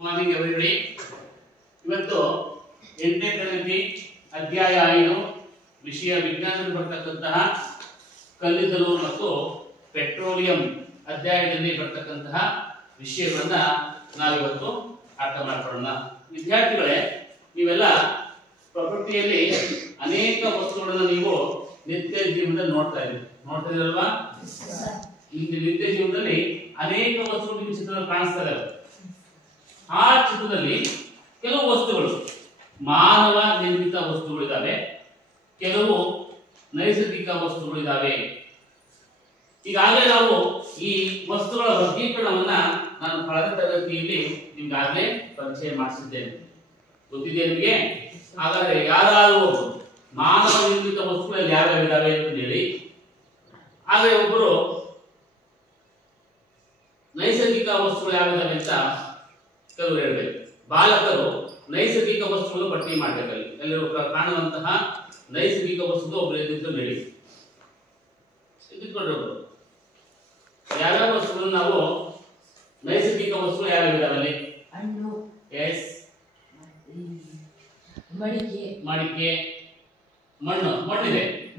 Morning everybody. ಇವತ್ತು 8ನೇ ತರಗತಿ ಅಧ್ಯಾಯ 5 ವಿಷಯ ವಿಜ್ಞಾನದಲ್ಲಿ ಬರ್ತಕ್ಕಂತಹ ಕಲ್ಲಿದ್ದಲು ಮತ್ತು ಪೆಟ್ರೋಲಿಯಂ ಅಧ್ಯಾಯದಲ್ಲಿ ಬರ್ತಕ್ಕಂತಹ ವಿಷಯವನ್ನ ನಾವಿವತ್ತು ಅರ್ಥ ಮಾಡ್ಕೊಳ್ಳೋಣ. ವಿದ್ಯಾರ್ಥಿಗಳೇ, ನೀವೆಲ್ಲ ಪ್ರಕೃತಿಯಲ್ಲಿ ಅನೇಕ ವಸ್ತುಗಳನ್ನು ನೀವು ನಿತ್ಯ ಜೀವನದಲ್ಲಿ ನೋಡ್ತಾ ಇದ್ದೀರಲ್ವಾ? ನಿತ್ಯ ಜೀವನದಲ್ಲಿ ಅನೇಕ ವಸ್ತುಗಳು ನಿಮ್ಮ ಚಿತ್ರದಲ್ಲಿ ಕಾಣಿಸ್ತಾ ಇದ್ದಾವೆ. ಆ ಚಿತ್ರದಲ್ಲಿ ಕೆಲವು ವಸ್ತುಗಳು ಮಾನವ ನಿರ್ಮಿತ ವಸ್ತುಗಳಿದ್ದಾವೆ, ಕೆಲವು ನೈಸರ್ಗಿಕ ವಸ್ತುಗಳಿದ್ದಾವೆ. ಈಗಾಗಲೇ ನಾವು ಈ ವಸ್ತುಗಳ ವರ್ಗೀಕರಣವನ್ನ ನಾನು ಕಳೆದ ತರಗತಿಯಲ್ಲಿ ನಿಮ್ಗಾಗಲೇ ಪರಿಚಯ ಮಾಡಿಸಿದ್ದೇನೆ, ಗೊತ್ತಿದೆ ನಿಮಗೆ. ಹಾಗಾದ್ರೆ ಯಾರಾದರೂ ಮಾನವ ನಿರ್ಮಿತ ವಸ್ತುಗಳಲ್ಲಿ ಯಾವ್ಯಾವ ಇದ್ದಾವೆ ಅಂತ ಹೇಳಿ. ಹಾಗೆ ಒಬ್ಬರು ನೈಸರ್ಗಿಕ ವಸ್ತುಗಳು ಯಾವ್ಯಾವ ಅಂತ ಕೆಲವರು ಹೇಳ್ಬೇಕು. ಬಾಲಕರು ನೈಸರ್ಗಿಕ ವಸ್ತುಗಳು ಪಟ್ಟಿ ಮಾಡಬೇಕಲ್ಲಿ ಎಲ್ಲರೂ ಕಾಣುವಂತಹ ನೈಸರ್ಗಿಕ ವಸ್ತುಗಳು ಒಬ್ಬರು ಎದ್ದಿದ್ದು ಹೇಳಿ. ಎದ್ದಿಟ್ಕೊಂಡ್ರು ಯಾವ್ಯಾವ ವಸ್ತುಗಳು ನಾವು ನೈಸರ್ಗಿಕ ವಸ್ತುಗಳು ಯಾವ್ಯಾವ ಇದಾವಲ್ಲಿ? ಹಣ್ಣು, ಎಸ್, ಮಡಿಕೆ, ಮಣ್ಣಿದೆ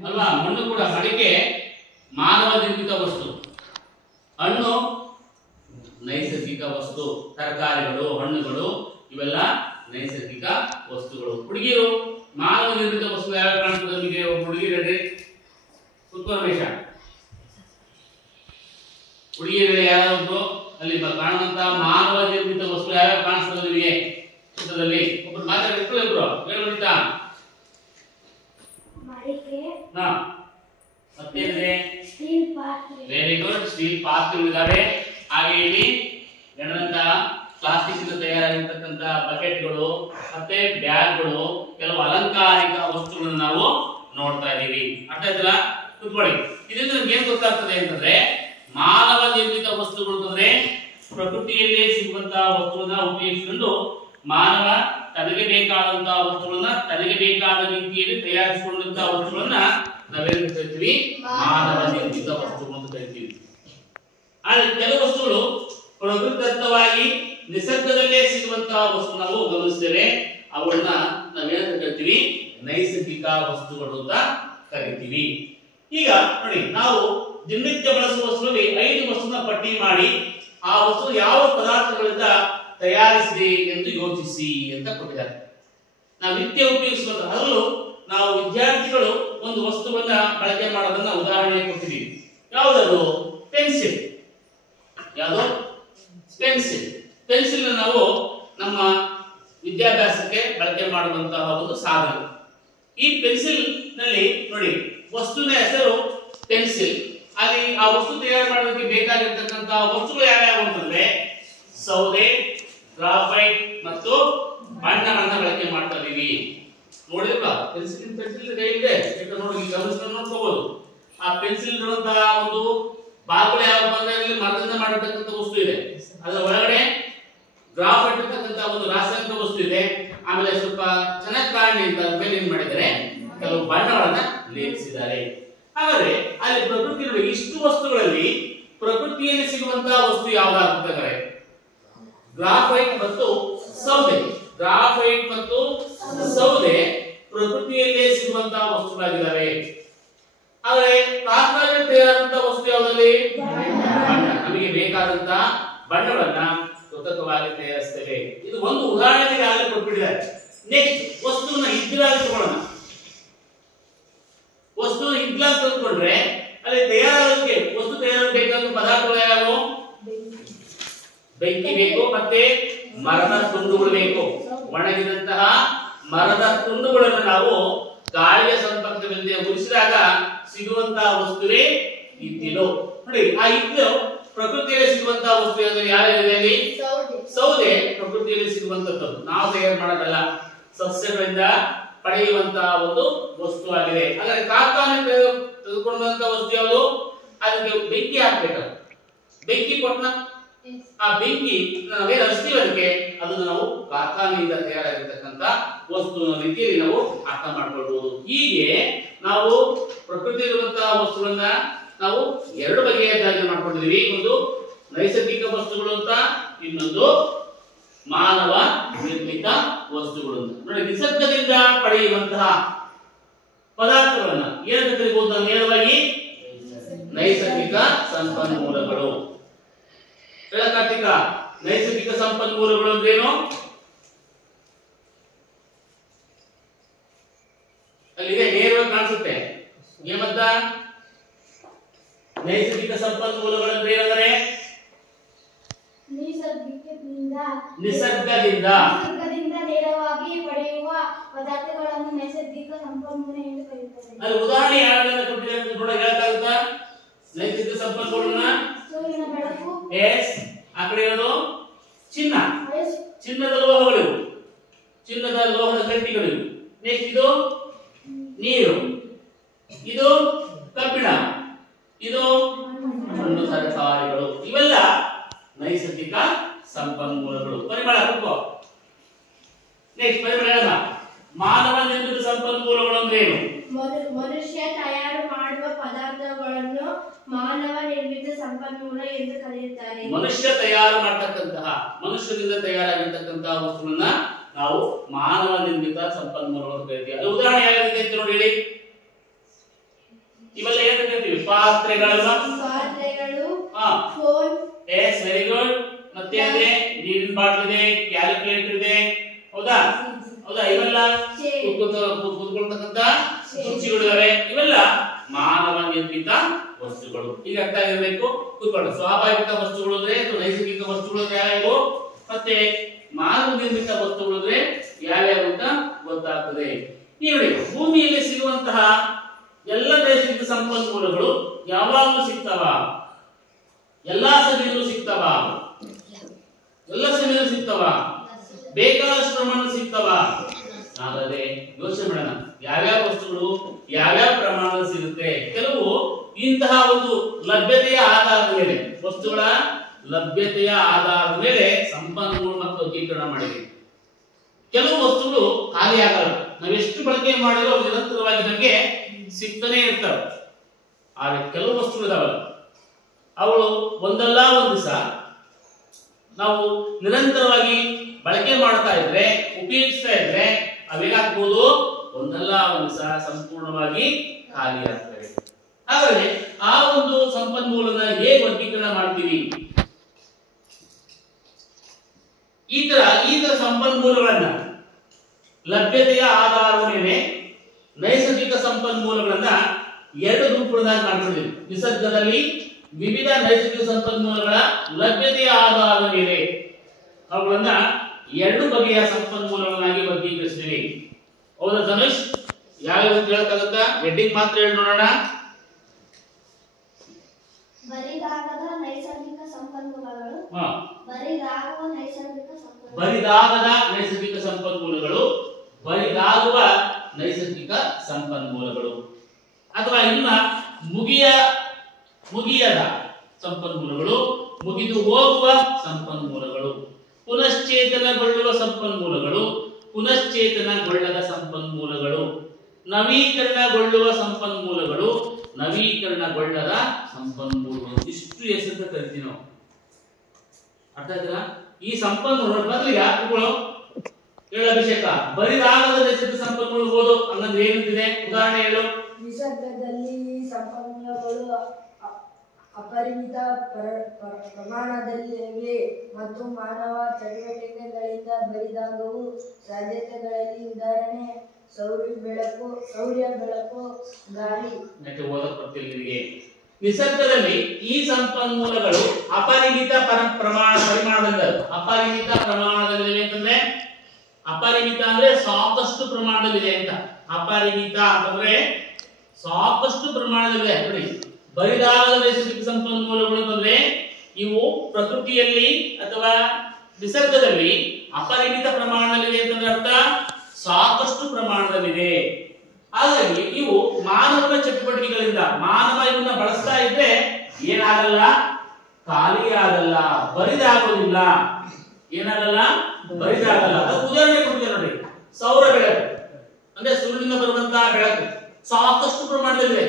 ಅಲ್ವಾ? ಮಣ್ಣು ಕೂಡ, ಮಡಿಕೆ ಮಾನವ ನಿರ್ಮಿತ ವಸ್ತು, ಹಣ್ಣು ನೈಸರ್ಗಿಕ ವಸ್ತು, ತರಕಾರಿಗಳು, ಹಣ್ಣುಗಳು ಇವೆಲ್ಲ ನೈಸರ್ಗಿಕ ವಸ್ತುಗಳು. ಹುಡುಗಿರು ಮಾನವ ನಿರ್ಮಿತ ವಸ್ತು ಯಾವ್ಯಾವ ಕಾಣಿಸ್ತದೆ ನಿಮಗೆ? ಒಬ್ಬ ಹುಡುಗಿರು ಹೇಳ್ರಿ, ಉತ್ಪರಮೇಶ. ಹುಡುಗಿಯರು ಯಾರಾದ್ರು ಅಲ್ಲಿ ಕಾಣುವಂತಹ ಮಾನವ ನಿರ್ಮಿತ ವಸ್ತು ಯಾವ್ಯಾವ ಕಾಣಿಸ್ತದೆ ನಿಮಗೆ ಚಿತ್ರದಲ್ಲಿ? ಒಬ್ಬರು ಮಾತಾಡಿದ್ರು, ಇಬ್ರು ಹೇಳೋದಿತ್ತ? ಮತ್ತೇನಿದೆ? ವೆರಿ ಗುಡ್, ಸ್ಟೀಲ್ ಪಾತ್ರೆಗಳಿದ್ದಾವೆ. ಹಾಗೆ ಇಲ್ಲಿ ಗಣದಂತಹ ಪ್ಲಾಸ್ಟಿಕ್ ಇಂದ ತಯಾರಾಗಿರ್ತಕ್ಕಂಥ ಬಕೆಟ್ಗಳು ಮತ್ತೆ ಬ್ಯಾಗ್ಗಳು, ಕೆಲವು ಅಲಂಕಾರಿಕ ವಸ್ತುಗಳನ್ನು ನಾವು ನೋಡ್ತಾ ಇದ್ದೀವಿ. ಅರ್ಥ ಆಯ್ತಲ್ಲ? ಕೂತ್ಕೊಳ್ಳಿ. ಇದರಿಂದ ನಮ್ಗೆ ಏನ್ ಗೊತ್ತಾಗ್ತದೆ ಅಂತಂದ್ರೆ, ಮಾನವ ನಿರ್ಮಿತ ವಸ್ತುಗಳು ಅಂತಂದ್ರೆ ಪ್ರಕೃತಿಯಲ್ಲೇ ಸಿಗುವಂತಹ ವಸ್ತುಗಳನ್ನ ಉಪಯೋಗಿಸಿಕೊಂಡು ಮಾನವ ತನಗೆ ಬೇಕಾದಂತಹ ವಸ್ತುಗಳನ್ನ ತನಗೆ ಬೇಕಾದ ರೀತಿಯಲ್ಲಿ ತಯಾರಿಸಿಕೊಂಡಂತಹ ವಸ್ತುಗಳನ್ನ ನಾವೇನು ಕರಿತೀವಿ? ಮಾನವ ನಿರ್ಮಿತ ವಸ್ತುಗಳು ಅಂತ ಕರಿತೀವಿ. ಆದ್ರೆ ಕೆಲವು ವಸ್ತುಗಳು ಪ್ರಕೃತಿದತ್ತವಾಗಿ ನಿಸರ್ಗದಲ್ಲೇ ಸಿಗುವಂತಹ ವಸ್ತು ನಾವು ಗಮನಿಸ್ತೇವೆ. ಅವುಗಳನ್ನ ನಾವೇನಂತ ಕರಿತೀವಿ? ನೈಸರ್ಗಿಕ ವಸ್ತುಗಳು ಅಂತ ಕರಿತೀವಿ. ಈಗ ನೋಡಿ, ನಾವು ದಿನನಿತ್ಯ ಬಳಸುವ ವಸ್ತುಗಳಲ್ಲಿ 5 ವಸ್ತುನ ಪಟ್ಟಿ ಮಾಡಿ ಆ ವಸ್ತು ಯಾವ ಪದಾರ್ಥಗಳಿಂದ ತಯಾರಿಸಿದೆ ಎಂದು ಯೋಚಿಸಿ ಅಂತ ಕೊಟ್ಟಿದ್ದಾರೆ. ನಾವು ನಿತ್ಯ ಉಪಯೋಗಿಸುವಂತಹ, ಅದರಲ್ಲೂ ನಾವು ವಿದ್ಯಾರ್ಥಿಗಳು ಒಂದು ವಸ್ತುವನ್ನ ಬಳಕೆ ಮಾಡೋದನ್ನ ಉದಾಹರಣೆ ಕೊಟ್ಟಿದ್ದೀವಿ. ಯಾವುದದು? ಪೆನ್ಸಿಲ್. ಯಾವುದು? ಪೆನ್ಸಿಲ್. ಪೆನ್ಸಿಲ್ ನಾವು ನಮ್ಮ ವಿದ್ಯಾಭ್ಯಾಸಕ್ಕೆ ಬಳಕೆ ಮಾಡುವಂತಹ ಒಂದು ಸಾಧನ. ಈ ಪೆನ್ಸಿಲ್ ನಲ್ಲಿ ನೋಡಿ, ವಸ್ತುವಿನ ಹೆಸರು ಪೆನ್ಸಿಲ್. ಅಲ್ಲಿ ಆ ವಸ್ತು ತಯಾರು ಮಾಡೋದಕ್ಕೆ ಬೇಕಾಗಿರ್ತಕ್ಕಂತಹ ವಸ್ತುಗಳು ಯಾವ್ಯಾವ ಅಂತಂದ್ರೆ ಸೌದೆ, ಗ್ರಾಫೈಟ್ ಮತ್ತು ಬಣ್ಣಗಳನ್ನ ಬಳಕೆ ಮಾಡ್ತಾ ಇದೀವಿ. ನೋಡಿದ್ರಾ? ಪೆನ್ಸಿಲ್ ಕೈ ಇದೆ, ನೋಡಿ ಗಮನಿಸ್ಕೊಂಡು ನೋಡ್ಕೋಬಹುದು. ಆ ಪೆನ್ಸಿಲ್ ಇರುವಂತಹ ಒಂದು ಭಾಗಗಳು ಯಾವ ಬಂದಲ್ಲಿ ಮರದಿಂದ ಮಾಡಿರ್ತಕ್ಕಂಥ ವಸ್ತು ಇದೆ, ಅದರ ಒಳಗಡೆ ಗ್ರಾಫೈಟ್ ಇರ್ತಕ್ಕಂಥ ಒಂದು ರಾಸಾಯನಿಕ ವಸ್ತು ಇದೆ. ಆಮೇಲೆ ಸ್ವಲ್ಪ ಚೆನ್ನಾಗಿ ಕಾಣಲಿ ಅಂತ ಮೇಲೆ ಏನ್ ಮಾಡಿದ್ದಾರೆ? ಕೆಲವು ಬಣ್ಣಗಳನ್ನ ಲೇಪಿಸಿದ್ದಾರೆ. ಹಾಗಾದ್ರೆ ಅಲ್ಲಿ ಪ್ರಕೃತಿಯಲ್ಲಿ ಇಷ್ಟು ವಸ್ತುಗಳಲ್ಲಿ ಪ್ರಕೃತಿಯಲ್ಲಿ ಸಿಗುವಂತಹ ವಸ್ತು ಯಾವ್ದಾಗ್ತದೆ? ಗ್ರಾಫೈಟ್ ಮತ್ತು ಸೌದೆ. ಗ್ರಾಫೈಟ್ ಮತ್ತು ಸೌದೆ ಪ್ರಕೃತಿಯಲ್ಲೇ ಸಿಗುವಂತಹ ವಸ್ತುಗಳಾಗಿದ್ದಾವೆ. ಆದರೆ ತಾತ್ಕಾಲಿಕ ತಯಾರಾದಂತಹ ವಸ್ತು ಯಾವುದಲ್ಲಿ? ಬಣ್ಣ. ನಮಗೆ ಬೇಕಾದಂತಹ ಬಣ್ಣಗಳನ್ನ ಕೃತಕವಾಗಿ ತಯಾರಿಸ್ತೇವೆ. ಇದು ಒಂದು ಉದಾಹರಣೆಗೆ ಆಗಲೇ ಕೊಟ್ಬಿಟ್ಟಿದ್ದಾರೆ. ನೆಕ್ಸ್ಟ್, ವಸ್ತುವನ್ನ ಇದ್ದಿಲಾಗಿ ತಗೊಳ್ಳೋಣ. ವಸ್ತುವನ್ನು ಇದ್ದಿಲಾಗಿ ತಂದುಕೊಂಡ್ರೆ ಅಲ್ಲಿ ತಯಾರಾಗೋದಕ್ಕೆ ವಸ್ತು ತಯಾರಾಗಲು ಬೇಕಾದ ಪದಾರ್ಥಗಳು ಯಾವುವು? ಬೆಂಕಿ ಬೇಕು, ಮತ್ತೆ ಮರದ ತುಂಡುಗಳು ಬೇಕು. ಒಣಗಿದಂತಹ ಮರದ ತುಂಡುಗಳನ್ನು ನಾವು ಗಾಳಿಯ ಸಂಪರ್ಕವಿಲ್ಲದೆ ಉರಿಸಿದಾಗ ಸಿಗುವಂತಹ ವಸ್ತುವೇ ಇದ್ದಿಲು. ನೋಡಿ, ಆ ಇದ್ದಿಲು ಪ್ರಕೃತಿಯಲ್ಲಿ ಸಿಗುವಂತಹ ವಸ್ತು ಯಾವ್ಯಾವ? ಸೌದೆ ಪ್ರಕೃತಿಯಲ್ಲಿ ಸಿಗುವಂತದ್ದು, ನಾವು ತಯಾರು ಮಾಡೋದಲ್ಲ, ಸಸ್ಯಗಳಿಂದ ಪಡೆಯುವಂತಹ ಒಂದು ವಸ್ತು ಆಗಿದೆ. ಹಾಗಾದ್ರೆ ಕಾರ್ಖಾನೆ ತೆಗೆದುಕೊಂಡಂತಹ ವಸ್ತು ಯಾವುದು? ಅದಕ್ಕೆ ಬೆಂಕಿ ಹಾಕ್ಬೇಕು. ಬೆಂಕಿ ಕೊಟ್ಟ ಆ ಬೆಂಕಿ ನಾವೇನು ಹಚ್ತೀವಿ ಅದಕ್ಕೆ, ಅದನ್ನು ನಾವು ಕಾರ್ಖಾನೆಯಿಂದ ತಯಾರಾಗಿರ್ತಕ್ಕಂಥ ವಸ್ತುವಿನ ರೀತಿಯಲ್ಲಿ ನಾವು ಅರ್ಥ ಮಾಡ್ಕೊಳ್ಬಹುದು. ಹೀಗೆ ನಾವು ಪ್ರಕೃತಿಯಲ್ಲಿರುವಂತಹ ವಸ್ತುಗಳನ್ನ ನಾವು 2 ಬಗೆಯದಾಗಿ ಮಾಡ್ಕೊಂಡಿದೀವಿ. ಒಂದು ನೈಸರ್ಗಿಕ ವಸ್ತುಗಳು ಅಂತ, ಇನ್ನೊಂದು ಮಾನವ ನಿರ್ಮಿತ ವಸ್ತುಗಳು ಅಂತ. ನೋಡಿ, ನಿಸರ್ಗದಿಂದ ಪಡೆಯುವಂತಹ ಪದಾರ್ಥಗಳನ್ನ ಏನಂತ ಕರೀಬಹುದು? ನಾವು ನೇರವಾಗಿ ನೈಸರ್ಗಿಕ ಸಂಪನ್ಮೂಲಗಳು. ಕಾರ್ತಿಕ, ನೈಸರ್ಗಿಕ ಸಂಪನ್ಮೂಲಗಳು ಅಂದ್ರೇನು? ಅಲ್ಲಿದೆ, ನೇರವಾಗಿ ಕಾಣಿಸುತ್ತೆ. ಏನಂತ? ನೈಸರ್ಗಿಕ ಸಂಪನ್ಮೂಲಗಳು ಏನಂದ್ರೆ ನಿಸರ್ಗದಿಂದ ನೇರವಾಗಿ ಪಡೆಯುವ ಪದಾರ್ಥಗಳನ್ನು ನೈಸರ್ಗಿಕ ಸಂಪನ್ಮೂಲ ಎಂದು ಕರೆಯುತ್ತಾರೆ. ಅಲ್ಲಿ ಉದಾಹರಣೆ ಯಾವ್ಯಾವ ಕೊಟ್ಟಿದ್ದಾರೆ ಅಂತ ನೋಡಿ, ಹೇಳಕ್ಕಾಗುತ್ತಾ? ನೈಸರ್ಗಿಕ ಸಂಪನ್ಮೂಲನ ಸೂರ್ಯನ ಬೆಳಕು, ಎಸ್, ಆ ಕಡೆ ಇರೋದು ಚಿನ್ನ, ಚಿನ್ನದ ಲೋಹಗಳು, ಚಿನ್ನದ ಲೋಹದ ಗಟ್ಟಿಗಳು. ನೆಕ್ಸ್ಟ್ ಇದು ನೀರು, ಇದು ಕಬ್ಬಿಣ, ಇದು ಮಣ್ಣು ತರಕಾರಿಗಳು. ಇವೆಲ್ಲ ನೈಸರ್ಗಿಕ ಸಂಪನ್ಮೂಲಗಳು. ಪರಿಮಳ ಕೂತ್ಕೋ. ನೆಕ್ಸ್ಟ್ ಪರಿಮಳ ಹೇಳೋಣ. ಮಾನವ ನಿರ್ಮಿತ ಸಂಪನ್ಮೂಲಗಳು ಅಂದ್ರೆ ಏನು? ಮನುಷ್ಯ ತಯಾರು ಮಾಡುವ ಪದಾರ್ಥಗಳನ್ನು ಮಾನವ ನಿರ್ಮಿತ ಸಂಪನ್ಮೂಲ ಎಂದು ಕರೆಯುತ್ತಾರೆ. ಮನುಷ್ಯ ತಯಾರು ಮಾಡತಕ್ಕಂತಹ, ಮನುಷ್ಯರಿಂದ ತಯಾರಾಗಿರ್ತಕ್ಕಂತಹ ವಸ್ತುಗಳನ್ನ ನಾವು ಮಾನವ ನಿರ್ಮಿತ ಸಂಪನ್ಮೂಲಗಳು ಅಂತ ಕರಿತೀವಿ. ಅದು ಉದಾಹರಣೆ ಯಾವ್ಯಾವ ಅಂತ ನೋಡಿ ಹೇಳಿ. ಇವೆಲ್ಲ ಏನಂತ ಕರಿತೀವಿ? ಪಾತ್ರೆಗಳು, ಫೋನ್, ಎಸ್, ವೆರಿ ಗುಡ್. ಮತ್ತೆ ಅಂದ್ರೆ ನೀರಿನ ಬಾಟಲ್ ಇದೆ, ಕ್ಯಾಲ್ಕುಲೇಟರ್ ಇದೆ, ಹೌದಾ? ಹೌದಾ? ಇವೆಲ್ಲ ಕೂತ್ಕೊಳ್ತಕ್ಕಂತ ಕುರ್ಚಿಗಳು ಇದಾವೆ. ಇವೆಲ್ಲ ಮಾನವ ನಿರ್ಮಿತ ವಸ್ತುಗಳು. ಈಗ ಅರ್ಥ ಆಗಿರ್ಬೇಕು. ಕೂತ್ಕೊಳ್ಳಿ. ಸ್ವಾಭಾವಿಕ ವಸ್ತುಗಳು ಅಂದ್ರೆ, ನೈಸರ್ಗಿಕ ವಸ್ತುಗಳು ಅಂದ್ರೆ ಯಾವ್ಯಾವು, ಮತ್ತೆ ಮಾನವ ನಿರ್ಮಿತ ವಸ್ತುಗಳು ಅಂದ್ರೆ ಯಾವ್ಯಾವ ಅಂತ ಗೊತ್ತಾಗ್ತದೆ. ಈ ನೋಡಿ, ಭೂಮಿಯಲ್ಲಿ ಸಿಗುವಂತಹ ಎಲ್ಲ ನೈಸರ್ಗಿಕ ಸಂಪನ್ಮೂಲಗಳು ಯಾವಾಗಲೂ ಸಿಗ್ತಾವ? ಎಲ್ಲಾ ಸಮಯದಲ್ಲೂ ಸಿಗ್ತಾವ? ಎಲ್ಲ ಸಮಯದಲ್ಲೂ ಸಿಗ್ತಾವ? ಬೇಕಾದಷ್ಟು ಪ್ರಮಾಣ ಸಿಗ್ತಾವ? ಆದರೆ ಯೋಚನೆ ಮಾಡೋಣ, ಯಾವ್ಯಾವ ವಸ್ತುಗಳು ಯಾವ್ಯಾವ ಪ್ರಮಾಣದಲ್ಲಿ ಸಿಗುತ್ತೆ. ಕೆಲವು ಇಂತಹ ಒಂದು ಲಭ್ಯತೆಯ ಆಧಾರದ ಮೇಲೆ, ವಸ್ತುಗಳ ಲಭ್ಯತೆಯ ಆಧಾರದ ಮೇಲೆ ಸಂಪನ್ಮೂಲ ಮತ್ತು ವರ್ಗೀಕರಣ ಮಾಡಿದೆ. ಕೆಲವು ವಸ್ತುಗಳು ಖಾಲಿ ಆಗಲ್ಲ. ನಾವೆಷ್ಟು ಬಳಕೆ ಮಾಡಿರೋ ನಿರಂತರವಾಗಿ ನಮಗೆ ಸಿಗ್ತಾನೆ ಇರ್ತವೆ. ಆದ್ರೆ ಕೆಲವು ವಸ್ತುಗಳು ಇದಾವಲ್ಲ, ಅವಳು ಒಂದಲ್ಲ ಒಂದು ದಿವಸ ನಾವು ನಿರಂತರವಾಗಿ ಬಳಕೆ ಮಾಡ್ತಾ ಇದ್ರೆ, ಉಪಯೋಗಿಸ್ತಾ ಇದ್ರೆ ಅವೇನಾಗ್ಬೋದು? ಒಂದಲ್ಲ ಒಂದು ದಿವಸ ಸಂಪೂರ್ಣವಾಗಿ ಖಾಲಿ ಆಗ್ತವೆ. ಹಾಗಾದ್ರೆ ಆ ಒಂದು ಸಂಪನ್ಮೂಲನ ಹೇಗೆ ವರ್ಗೀಕರಣ ಮಾಡ್ತೀವಿ? ಈ ತರ ಸಂಪನ್ಮೂಲಗಳನ್ನ ಲಭ್ಯತೆಯ ಆಧಾರದ ಮೇಲೆ ನೈಸರ್ಗಿಕ ಸಂಪನ್ಮೂಲಗಳನ್ನ ಎರಡು ಗುಂಪುಗಳಾಗಿ ಮಾಡ್ಕೊಂಡಿದ್ದೀವಿ. ನಿಸರ್ಗದಲ್ಲಿ ವಿವಿಧ ನೈಸರ್ಗಿಕ ಸಂಪನ್ಮೂಲಗಳ ಲಭ್ಯತೆಯ ಆಧಾರದ ಮೇಲೆ ಅವುಗಳನ್ನ ಎರಡು ಬಗೆಯ ಸಂಪನ್ಮೂಲಗಳನ್ನಾಗಿ ವರ್ಗೀಕರಿಸಿದ್ದೀವಿ. ಹೌದಾ ಧನುಷ್? ಯಾವ್ಯಾವ ಹೇಳಕ್ಕಾಗುತ್ತಾ? ವೆಡ್ಡಿಂಗ್ ಮಾತ್ರ ಹೇಳಿ ನೋಡೋಣ. ಬರಿದಾಗದ ನೈಸರ್ಗಿಕ ಸಂಪನ್ಮೂಲಗಳು, ಬರಿದಾಗದ ನೈಸರ್ಗಿಕ ಸಂಪನ್ಮೂಲಗಳು, ಬರಿದಾಗುವ ನೈಸರ್ಗಿಕ ಸಂಪನ್ಮೂಲಗಳು, ಅಥವಾ ಇನ್ನ ಮುಗಿಯದ ಸಂಪನ್ಮೂಲಗಳು, ಮುಗಿದು ಹೋಗುವ ಸಂಪನ್ಮೂಲಗಳು, ಪುನಶ್ಚೇತನಗೊಳ್ಳುವ ಸಂಪನ್ಮೂಲಗಳು, ಪುನಶ್ಚೇತನಗೊಳ್ಳದ ಸಂಪನ್ಮೂಲಗಳು, ನವೀಕರಣಗೊಳ್ಳುವ ಸಂಪನ್ಮೂಲಗಳು, ನವೀಕರಣಗೊಳ್ಳದ ಸಂಪನ್ಮೂಲಗಳು. ಇಷ್ಟು ಹೆಸರು ಕರಿತೀವಿ ನಾವು. ಅರ್ಥ ಆಯ್ತಾ? ಈ ಸಂಪನ್ಮೂಲ ಬದಲಿಗೆ ಹಾಕಿಕೊಳ್ಳೋ ಹೇಳು ಅಭಿಷೇಕ. ಬರಿದಾಗದ ನೈಸರ್ಗಿಕ ಸಂಪನ್ಮೂಲ ಓದು ಅನ್ನೋದು ಏನಂತಿದೆ? ಉದಾಹರಣೆ ಹೇಳು. ನಿಸರ್ಗದಲ್ಲಿ ಸಂಪನ್ಮೂಲಗಳು ಅಪರಿಮಿತ ಪ್ರಮಾಣದಲ್ಲಿವೆ ಮತ್ತು ಮಾನವ ಚಟುವಟಿಕೆಗಳಿಂದ ಬರಿದಾಗುವ ಸಾಧ್ಯತೆಗಳಲ್ಲಿ ಉದಾಹರಣೆ ಸೌರ್ಯ ಬೆಳಕು, ಗಾಳಿ. ನಿಸರ್ಗದಲ್ಲಿ ಈ ಸಂಪನ್ಮೂಲಗಳು ಅಪರಿಮಿತ ಪರಿಮಾಣದಲ್ಲಿ, ಅಪರಿಮಿತ ಪ್ರಮಾಣದಲ್ಲಿ ಅಂತಂದ್ರೆ, ಅಪರಿಮಿತ ಅಂದ್ರೆ ಸಾಕಷ್ಟು ಪ್ರಮಾಣದಲ್ಲಿದೆ ಅಂತ. ಅಪರಿಮಿತ ಅಂತಂದ್ರೆ ಸಾಕಷ್ಟು ಪ್ರಮಾಣದಲ್ಲಿದೆ. ನೋಡಿ, ಬರಿದಾಗದ ನೈಸರ್ಗಿಕ ಸಂಪನ್ಮೂಲಗಳು ಅಂತಂದ್ರೆ ಇವು ಪ್ರಕೃತಿಯಲ್ಲಿ ಅಥವಾ ನಿಸರ್ಗದಲ್ಲಿ ಅಪರಿಮಿತ ಪ್ರಮಾಣದಲ್ಲಿದೆ ಅಂತಂದ್ರೆ ಅರ್ಥ ಸಾಕಷ್ಟು ಪ್ರಮಾಣದಲ್ಲಿದೆ. ಹಾಗಾಗಿ ಇವು ಮಾನವನ ಚಟುವಟಿಕೆಗಳಿಂದ, ಮಾನವ ಇವನ್ನ ಬಳಸ್ತಾ ಇದ್ರೆ ಏನಾಗಲ್ಲ? ಖಾಲಿ ಆಗಲ್ಲ, ಬರಿದಾಗೋದಿಲ್ಲ. ಏನಾಗಲ್ಲ? ಬರಿದಾಗಲ್ಲ. ಅದಕ್ಕೆ ಉದಾಹರಣೆ ಕೊಡ್ತೀವಿ ನೋಡಿ. ಸೌರ ಬೆಳಕು ಅಂದ್ರೆ ಸೂರ್ಯನಿಂದ ಬರುವಂತಹ ಬೆಳಕು ಸಾಕಷ್ಟು ಪ್ರಮಾಣದಲ್ಲಿದೆ.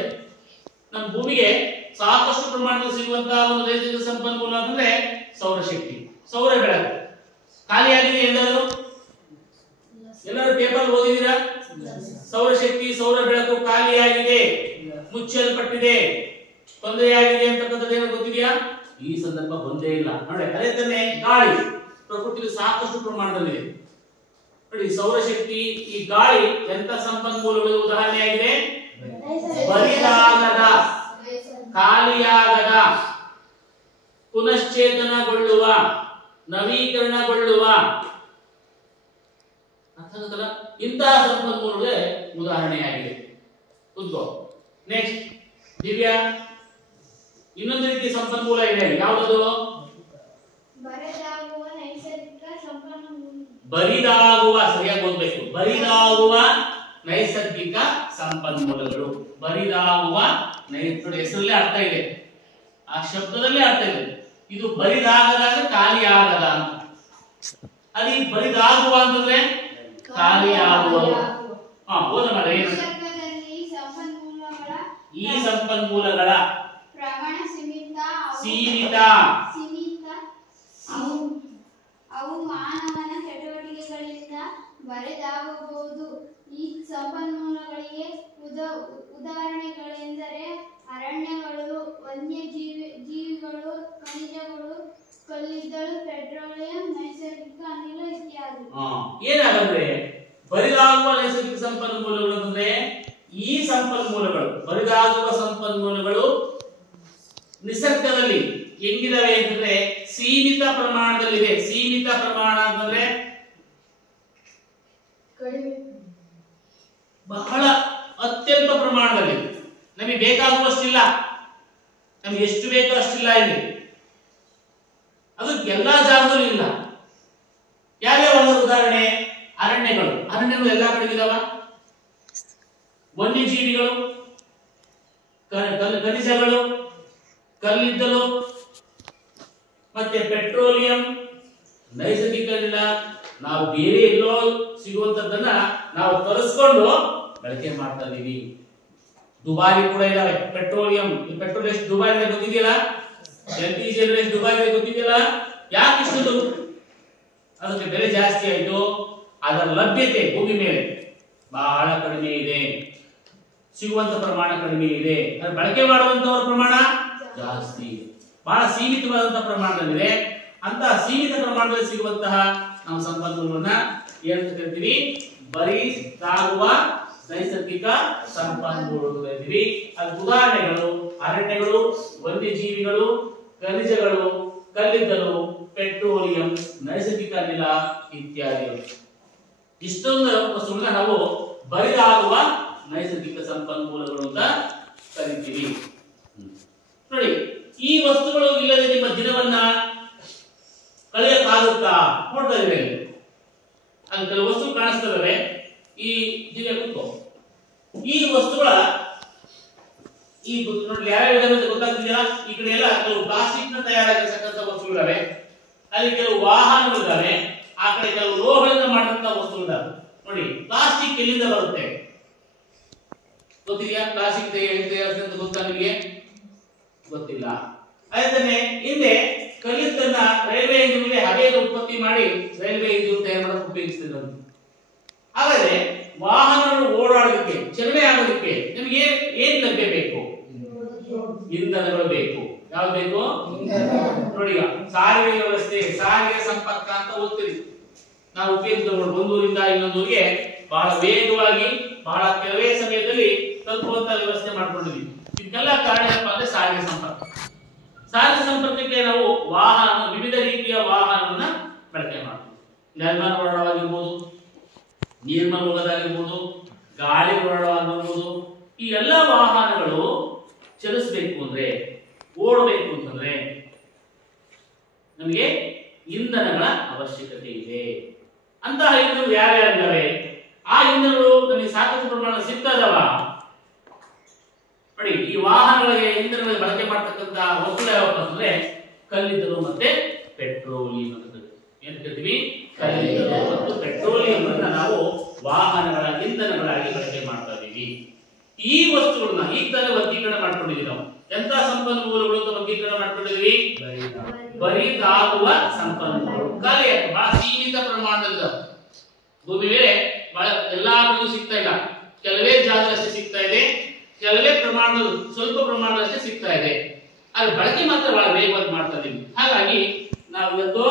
ನಮ್ಮ ಭೂಮಿಗೆ ಸಾಕಷ್ಟು ಪ್ರಮಾಣದಲ್ಲಿ ಸಿಗುವಂತಹ ಒಂದು ನೈಸರ್ಗಿಕ ಸಂಪನ್ಮೂಲ ಅಂದ್ರೆ ಸೌರಶಕ್ತಿ, ಸೌರ ಬೆಳಕು. ಖಾಲಿಯಾಗಿದೆ ಎಲ್ಲರೂ? ಎಲ್ಲರೂ ಪೇಪರ್ ಓದಿದ್ದೀರಾ? ಸೌರಶಕ್ತಿ ಸೌರ ಬೆಳಕು ಖಾಲಿಯಾಗಿದೆ, ಮುಚ್ಚಲ್ಪಟ್ಟಿದೆ, ತೊಂದರೆಯಾಗಿದೆ ಅಂತಕ್ಕಂಥದ್ದು ಏನೋ ಗೊತ್ತಿದೆಯಾ? ಈ ಸಂದರ್ಭ ಬಂದೇ ಇಲ್ಲ ನೋಡಿ. ಅದೇ ತಾನೇ ಗಾಳಿ ಪ್ರಕೃತಿಯಲ್ಲಿ ಸಾಕಷ್ಟು ಪ್ರಮಾಣದಲ್ಲಿದೆ ನೋಡಿ. ಸೌರಶಕ್ತಿ ಈ ಗಾಳಿ ಎಂತ ಸಂಪನ್ಮೂಲಗಳು ಉದಾಹರಣೆಯಾಗಿದೆ? ಬರಿದಾಗದ, ಖಾಲಿಯಾಗದ, ಪುನಶ್ಚೇತನಗೊಳ್ಳುವ, ನವೀಕರಣಗೊಳ್ಳುವ ಇಂತಹ ಸಂಪನ್ಮೂಲಗಳೇ ಉದಾಹರಣೆಯಾಗಿದೆ. ಕೂತ್ಕೋ. ನೆಕ್ಸ್ಟ್ ದಿವ್ಯಾ, ಇನ್ನೊಂದು ರೀತಿಯ ಸಂಪನ್ಮೂಲ ಇದೆ, ಯಾವುದದು? ಬರಿದಾಗುವ ನೈಸರ್ಗಿಕ ಸಂಪನ್ಮೂಲ. ಬರಿದಾಗುವ, ಸರಿಯಾಗಿ ಓದಬೇಕು. ಬರಿದಾಗುವ ನೈಸರ್ಗಿಕ ಸಂಪನ್ಮೂಲಗಳು. ಬರಿದಾಗುವ ನೋಡಿ, ಹೆಸರಲ್ಲೇ ಅರ್ಥ ಇದೆ, ಆ ಶಬ್ದದಲ್ಲೇ ಅರ್ಥ ಇದೆ. ಇದು ಬರಿದಾಗದ ಅಂದ್ರೆ ಖಾಲಿ ಆಗದ ಅಂತ. ಅಲ್ಲಿ ಬರಿದಾಗುವ ಅಂತಂದ್ರೆ ಖಾಲಿ ಆಗುವ. ಓದ ಮಾಡ ಏನು? ಈ ಸಂಪನ್ಮೂಲಗಳ ಪ್ರಮಾಣ ಸೀಮಿತ. ಅವು ಮಾನವನ ಚಟುವಟಿಕೆಗಳಿಂದ ಬರಿದಾಗಬಹುದು. ಈ ಸಂಪನ್ಮೂಲಗಳಿಗೆ ಉದಾಹರಣೆಗಳೆಂದರೆ ಅರಣ್ಯಗಳು, ವನ್ಯಜೀವಿಗಳು, ಖನಿಜಗಳು, ಕಲ್ಲಿದ್ದಲು, ಪೆಟ್ರೋಲಿಯಂ, ನೈಸರ್ಗಿಕ ಅನಿಲ ಇತ್ಯಾದಿ. ಏನಾಗುತ್ತೆ ಬರಿದಾಗುವ ನೈಸರ್ಗಿಕ ಸಂಪನ್ಮೂಲಗಳು ಅಂದ್ರೆ? ಈ ಸಂಪನ್ಮೂಲಗಳು, ಬರಿದಾಗುವ ಸಂಪನ್ಮೂಲಗಳು ನಿಸರ್ಗದಲ್ಲಿ ಹೆಂಗಿದಾವೆ ಅಂತಂದ್ರೆ ಸೀಮಿತ ಪ್ರಮಾಣದಲ್ಲಿದೆ. ಸೀಮಿತ ಪ್ರಮಾಣ ಅಂತಂದ್ರೆ ಬಹಳ ಅತ್ಯಲ್ಪ ಪ್ರಮಾಣದಲ್ಲಿ, ನಮಗೆ ಬೇಕಾಗುವಷ್ಟಿಲ್ಲ, ನಮ್ಗೆ ಎಷ್ಟು ಬೇಕೋ ಅಷ್ಟಿಲ್ಲ ಇಲ್ಲಿ. ಅದು ಎಲ್ಲಾ ಜಾಗದಲ್ಲೂ ಇಲ್ಲ. ಯಾವ್ಯಾವ ಉದಾಹರಣೆ? ಅರಣ್ಯಗಳು. ಅರಣ್ಯಗಳು ಎಲ್ಲಾ ಕಡೆಗಿದಾವ. ವನ್ಯಜೀವಿಗಳು, ಖನಿಜಗಳು, ಕಲ್ಲಿದ್ದಲು, ಮತ್ತೆ ಪೆಟ್ರೋಲಿಯಂ, ನೈಸರ್ಗಿಕ ಅನಿಲ. ನಾವು ಬೇರೆ ಎಲ್ಲೋ ಸಿಗುವಂತದ್ದನ್ನ ನಾವು ತರಿಸ್ಕೊಂಡು ಬಳಕೆ ಮಾಡ್ತಾ ಇದೀವಿ. ದುಬಾರಿ ಕೂಡ ಇದಾವೆ ಪೆಟ್ರೋಲಿಯಂ. ಪೆಟ್ರೋಲ್ ಎಷ್ಟು ದುಬಾರಿ ಇದೆ ಗೊತ್ತಿದೆಯಲ್ಲ? LPG ಎಷ್ಟು ದುಬಾರಿ ಇದೆ ಗೊತ್ತಿದೆಯಲ್ಲ? ಯಾಕೆ ಇಷ್ಟೊಂದು ಅದಕ್ಕೆ ಬೆಲೆ ಜಾಸ್ತಿ ಆಯ್ತು? ಅದರ ಲಭ್ಯತೆ ಭೂಮಿ ಮೇಲೆ ಬಹಳ ಕಡಿಮೆ ಇದೆ, ಸಿಗುವಂತ ಪ್ರಮಾಣ ಕಡಿಮೆ ಇದೆ, ಅದರ ಬಳಕೆ ಮಾಡುವಂತವರ ಪ್ರಮಾಣ ಜಾಸ್ತಿ, ಬಹಳ ಸೀಮಿತವಾದಂತಹ ಪ್ರಮಾಣದಲ್ಲಿದೆ. ಅಂತ ಸೀಮಿತ ಪ್ರಮಾಣದಲ್ಲಿ ಸಿಗುವಂತಹ ನಾವು ಸಂಪನ್ಮೂಲವನ್ನ ಏನಂತ ಕರಿತೀವಿ? ಬರಿದಾಗುವ ನೈಸರ್ಗಿಕ ಸಂಪನ್ಮೂಲಗಳು ಕರಿತೀವಿ. ಅದಕ್ಕೆ ಉದಾಹರಣೆಗಳು ಅರಣ್ಯಗಳು, ವನ್ಯಜೀವಿಗಳು, ಖನಿಜಗಳು, ಕಲ್ಲಿದ್ದಲು, ಪೆಟ್ರೋಲಿಯಂ, ನೈಸರ್ಗಿಕ ಅನಿಲ ಇತ್ಯಾದಿಗಳು. ಇಷ್ಟೊಂದು ವಸ್ತುಗಳನ್ನ ನಾವು ಬರಿದಾಗುವ ನೈಸರ್ಗಿಕ ಸಂಪನ್ಮೂಲಗಳು ಅಂತ ಕರಿತೀವಿ. ನೋಡಿ, ಈ ವಸ್ತುಗಳು ಇಲ್ಲದೆ ನಿಮ್ಮ ದಿನವನ್ನ ಕಳೆಯಕ್ಕಾಗುತ್ತಾ? ನೋಡ್ತಾ ಇದ್ದೇವೆ, ಅಲ್ಲಿ ಕೆಲವು ವಸ್ತು ಕಾಣಿಸ್ತವೆ. ಈ ದಿವ್ಯ ಕೂತ್ಕೋ. ಈ ವಸ್ತುಗಳ ಈ ನೋಡಿ ಯಾವ್ಯಾವ ಗೊತ್ತಾಗ್ತಿದೆಯಾ? ಈ ಕಡೆ ಎಲ್ಲ ಕೆಲವು ಪ್ಲಾಸ್ಟಿಕ್ ನ ತಯಾರಾಗಿರ್ತಕ್ಕಂಥ ವಸ್ತುಗಳಿವೆ, ಅಲ್ಲಿ ಕೆಲವು ವಾಹನಗಳಿದ್ದಾವೆ, ಆ ಕಡೆ ಕೆಲವು ಲೋಹಗಳಿಂದ ಮಾಡಿದಂತಹ ವಸ್ತುಗಳಿದ್ದಾವೆ. ನೋಡಿ, ಪ್ಲಾಸ್ಟಿಕ್ ಎಲ್ಲಿಂದ ಬರುತ್ತೆ ಗೊತ್ತಿದೆಯಾ? ಪ್ಲಾಸ್ಟಿಕ್ ತಯಾರಿಸಿದ ಗೊತ್ತಾ ನಿಮಗೆ? ಗೊತ್ತಿಲ್ಲ. ಅದೇ ಹಿಂದೆ ಕಲ್ಲಿದ್ದನ್ನ ರೈಲ್ವೆ ಇಂಜಿನ್ ಹಬೆಯನ್ನು ಉತ್ಪತ್ತಿ ಮಾಡಿ ರೈಲ್ವೆ ಇಂಜಿನ್ ತಯಾರು ಮಾಡಕ್ಕೆ ಉಪಯೋಗಿಸ್ತಿದ್ರು. ಹಾಗಾದ್ರೆ ವಾಹನಗಳು ಓಡಾಡೋದಕ್ಕೆ, ಚಲನೆ ಆಗೋದಕ್ಕೆ ನಿಮಗೆ ಏನ್ ಲಭ್ಯ ಬೇಕು? ಇಂಧನಗಳು ಬೇಕು. ಯಾವ್ದು ಬೇಕು? ನೋಡಿ, ಈಗ ಸಾರಿಗೆ ವ್ಯವಸ್ಥೆ, ಸಾರಿಗೆ ಸಂಪರ್ಕ ಅಂತ ಓದ್ತೀವಿ ನಾವು. ಉಪಯೋಗಿಸಿದವರು ಒಂದೂರಿಂದ ಇನ್ನೊಂದೂರಿಗೆ ಬಹಳ ವೇಗವಾಗಿ, ಬಹಳ ಕೆಲವೇ ಸಮಯದಲ್ಲಿ ತಲುಪುವಂತ ವ್ಯವಸ್ಥೆ ಮಾಡ್ಕೊಂಡಿದ್ವಿ. ಇದಕ್ಕೆಲ್ಲ ಕಾರಣ ಏನಪ್ಪಾ ಅಂದ್ರೆ ಸಾರಿಗೆ ಸಂಪರ್ಕ. ಸಾರಿಗೆ ಸಂಪರ್ಕಕ್ಕೆ ನಾವು ವಾಹನ, ವಿವಿಧ ರೀತಿಯ ವಾಹನವನ್ನ ಬಳಕೆ ಮಾಡ್ತೀವಿ. ನಿರ್ಮಾಣ ಓಡಾಡವಾಗಿರ್ಬೋದು, ನೀರ್ಮಲ್ ಹೋಗೋದಾಗಿರ್ಬೋದು, ಗಾಳಿ ಓಡಾಡವಾಗಿರ್ಬೋದು. ಈ ಎಲ್ಲ ವಾಹನಗಳು ಚಲಿಸಬೇಕು ಅಂದ್ರೆ, ಓಡಬೇಕು ಅಂತಂದ್ರೆ ನಮಗೆ ಇಂಧನಗಳ ಅವಶ್ಯಕತೆ ಇದೆ. ಅಂತಹ ಇಂಧನಗಳು ಯಾರ್ಯಾರಿದ್ದಾವೆ? ಆ ಇಂಧನಗಳು ನಮಗೆ ಸಾಕಷ್ಟು ಪ್ರಮಾಣ ಸಿಗ್ತಾ ಇದಾವ. ನೋಡಿ, ಈ ವಾಹನಗಳಿಗೆ ಇಂಧನಗಳಿಗೆ ಬಳಕೆ ಮಾಡತಕ್ಕಂತ ವಸ್ತುಗಳು ಯಾವಪ್ಪ ಅಂದ್ರೆ ಕಲ್ಲಿದ್ದಲು ಮತ್ತೆ ಪೆಟ್ರೋಲಿಯಂ ಅಂತ ಏನ್ ಕರಿತೀವಿ? ಕಲ್ಲಿದ್ದಲು ಮತ್ತು ಪೆಟ್ರೋಲಿಯಂ ಅನ್ನ ನಾವು ವಾಹನಗಳ ಇಂಧನಗಳಾಗಿ ಬಳಕೆ ಮಾಡ್ತಾ ಇದೀವಿ. ಈ ವಸ್ತುಗಳನ್ನ ಈಗ ತಾನೇ ವರ್ಗೀಕರಣ ಮಾಡ್ಕೊಂಡಿದ್ದೀವಿ ನಾವು. ಎಂತ ಸಂಪನ್ಮೂಲಗಳು ಅಂತ ವರ್ಗೀಕರಣ ಮಾಡ್ಕೊಂಡಿದ್ವಿ? ಬರಿದಾಗುವ ಸಂಪನ್ಮೂಲಗಳು. ಖಾಲಿ ಬಹಳ ಸೀಮಿತ ಪ್ರಮಾಣದಲ್ಲಿ ಭೂಮಿ ಮೇಲೆ ಬಹಳ ಎಲ್ಲಾ ಕಡೆಗೂ ಸಿಗ್ತಾ ಇಲ್ಲ, ಕೆಲವೇ ಜಾಗದಷ್ಟೇ ಸಿಗ್ತಾ ಇದೆ, ಕೆಲವೇ ಪ್ರಮಾಣದ ಸ್ವಲ್ಪ ಪ್ರಮಾಣದಷ್ಟೇ ಸಿಗ್ತಾ ಇದೆ. ಆದ್ರೆ ಬಳಕೆ ಮಾತ್ರ ಬಹಳ ವೇಗವಾಗಿ ಮಾಡ್ತಾ ಇದೀವಿ. ಹಾಗಾಗಿ ನಾವು ಇವತ್ತು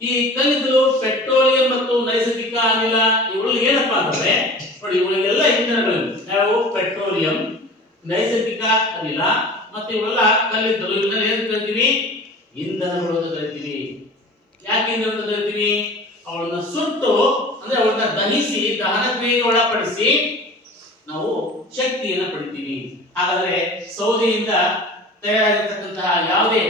ಈ ಕಲ್ಲಿದ್ದಲು, ಪೆಟ್ರೋಲಿಯಂ ಮತ್ತು ನೈಸರ್ಗಿಕ ಅನಿಲ ಇವುಗಳು ಏನಪ್ಪಾ ಅಂತಂದ್ರೆ ನೋಡಿ, ಇವುಗಳೆಲ್ಲ ಇಂಧನಗಳು. ನಾವು ಪೆಟ್ರೋಲಿಯಂ, ನೈಸರ್ಗಿಕ ಅನಿಲ ಮತ್ತೆ ಇವೆಲ್ಲ ಕಲ್ಲಿದ್ದಲು, ಇವನ್ನ ಏನ್ ಕರಿತೀವಿ? ಇಂಧನಗಳು ಅಂತ ಕರಿತೀವಿ. ಯಾಕೆ ಇಂಧನ ಅಂತ ಕರಿತೀವಿ? ಅವಳನ್ನ ಸುಟ್ಟು ಅಂದ್ರೆ ಅವಳನ್ನ ದಹಿಸಿ ದಹನ ಕ್ರಿಯೆಗೆ ಒಳಪಡಿಸಿ ನಾವು ಶಕ್ತಿಯನ್ನು ಪಡಿತೀವಿ. ಹಾಗಾದ್ರೆ ಸೌದೆಯಿಂದ ತಯಾರಾಗಿರ್ತಕ್ಕಂತಹ ಯಾವುದೇ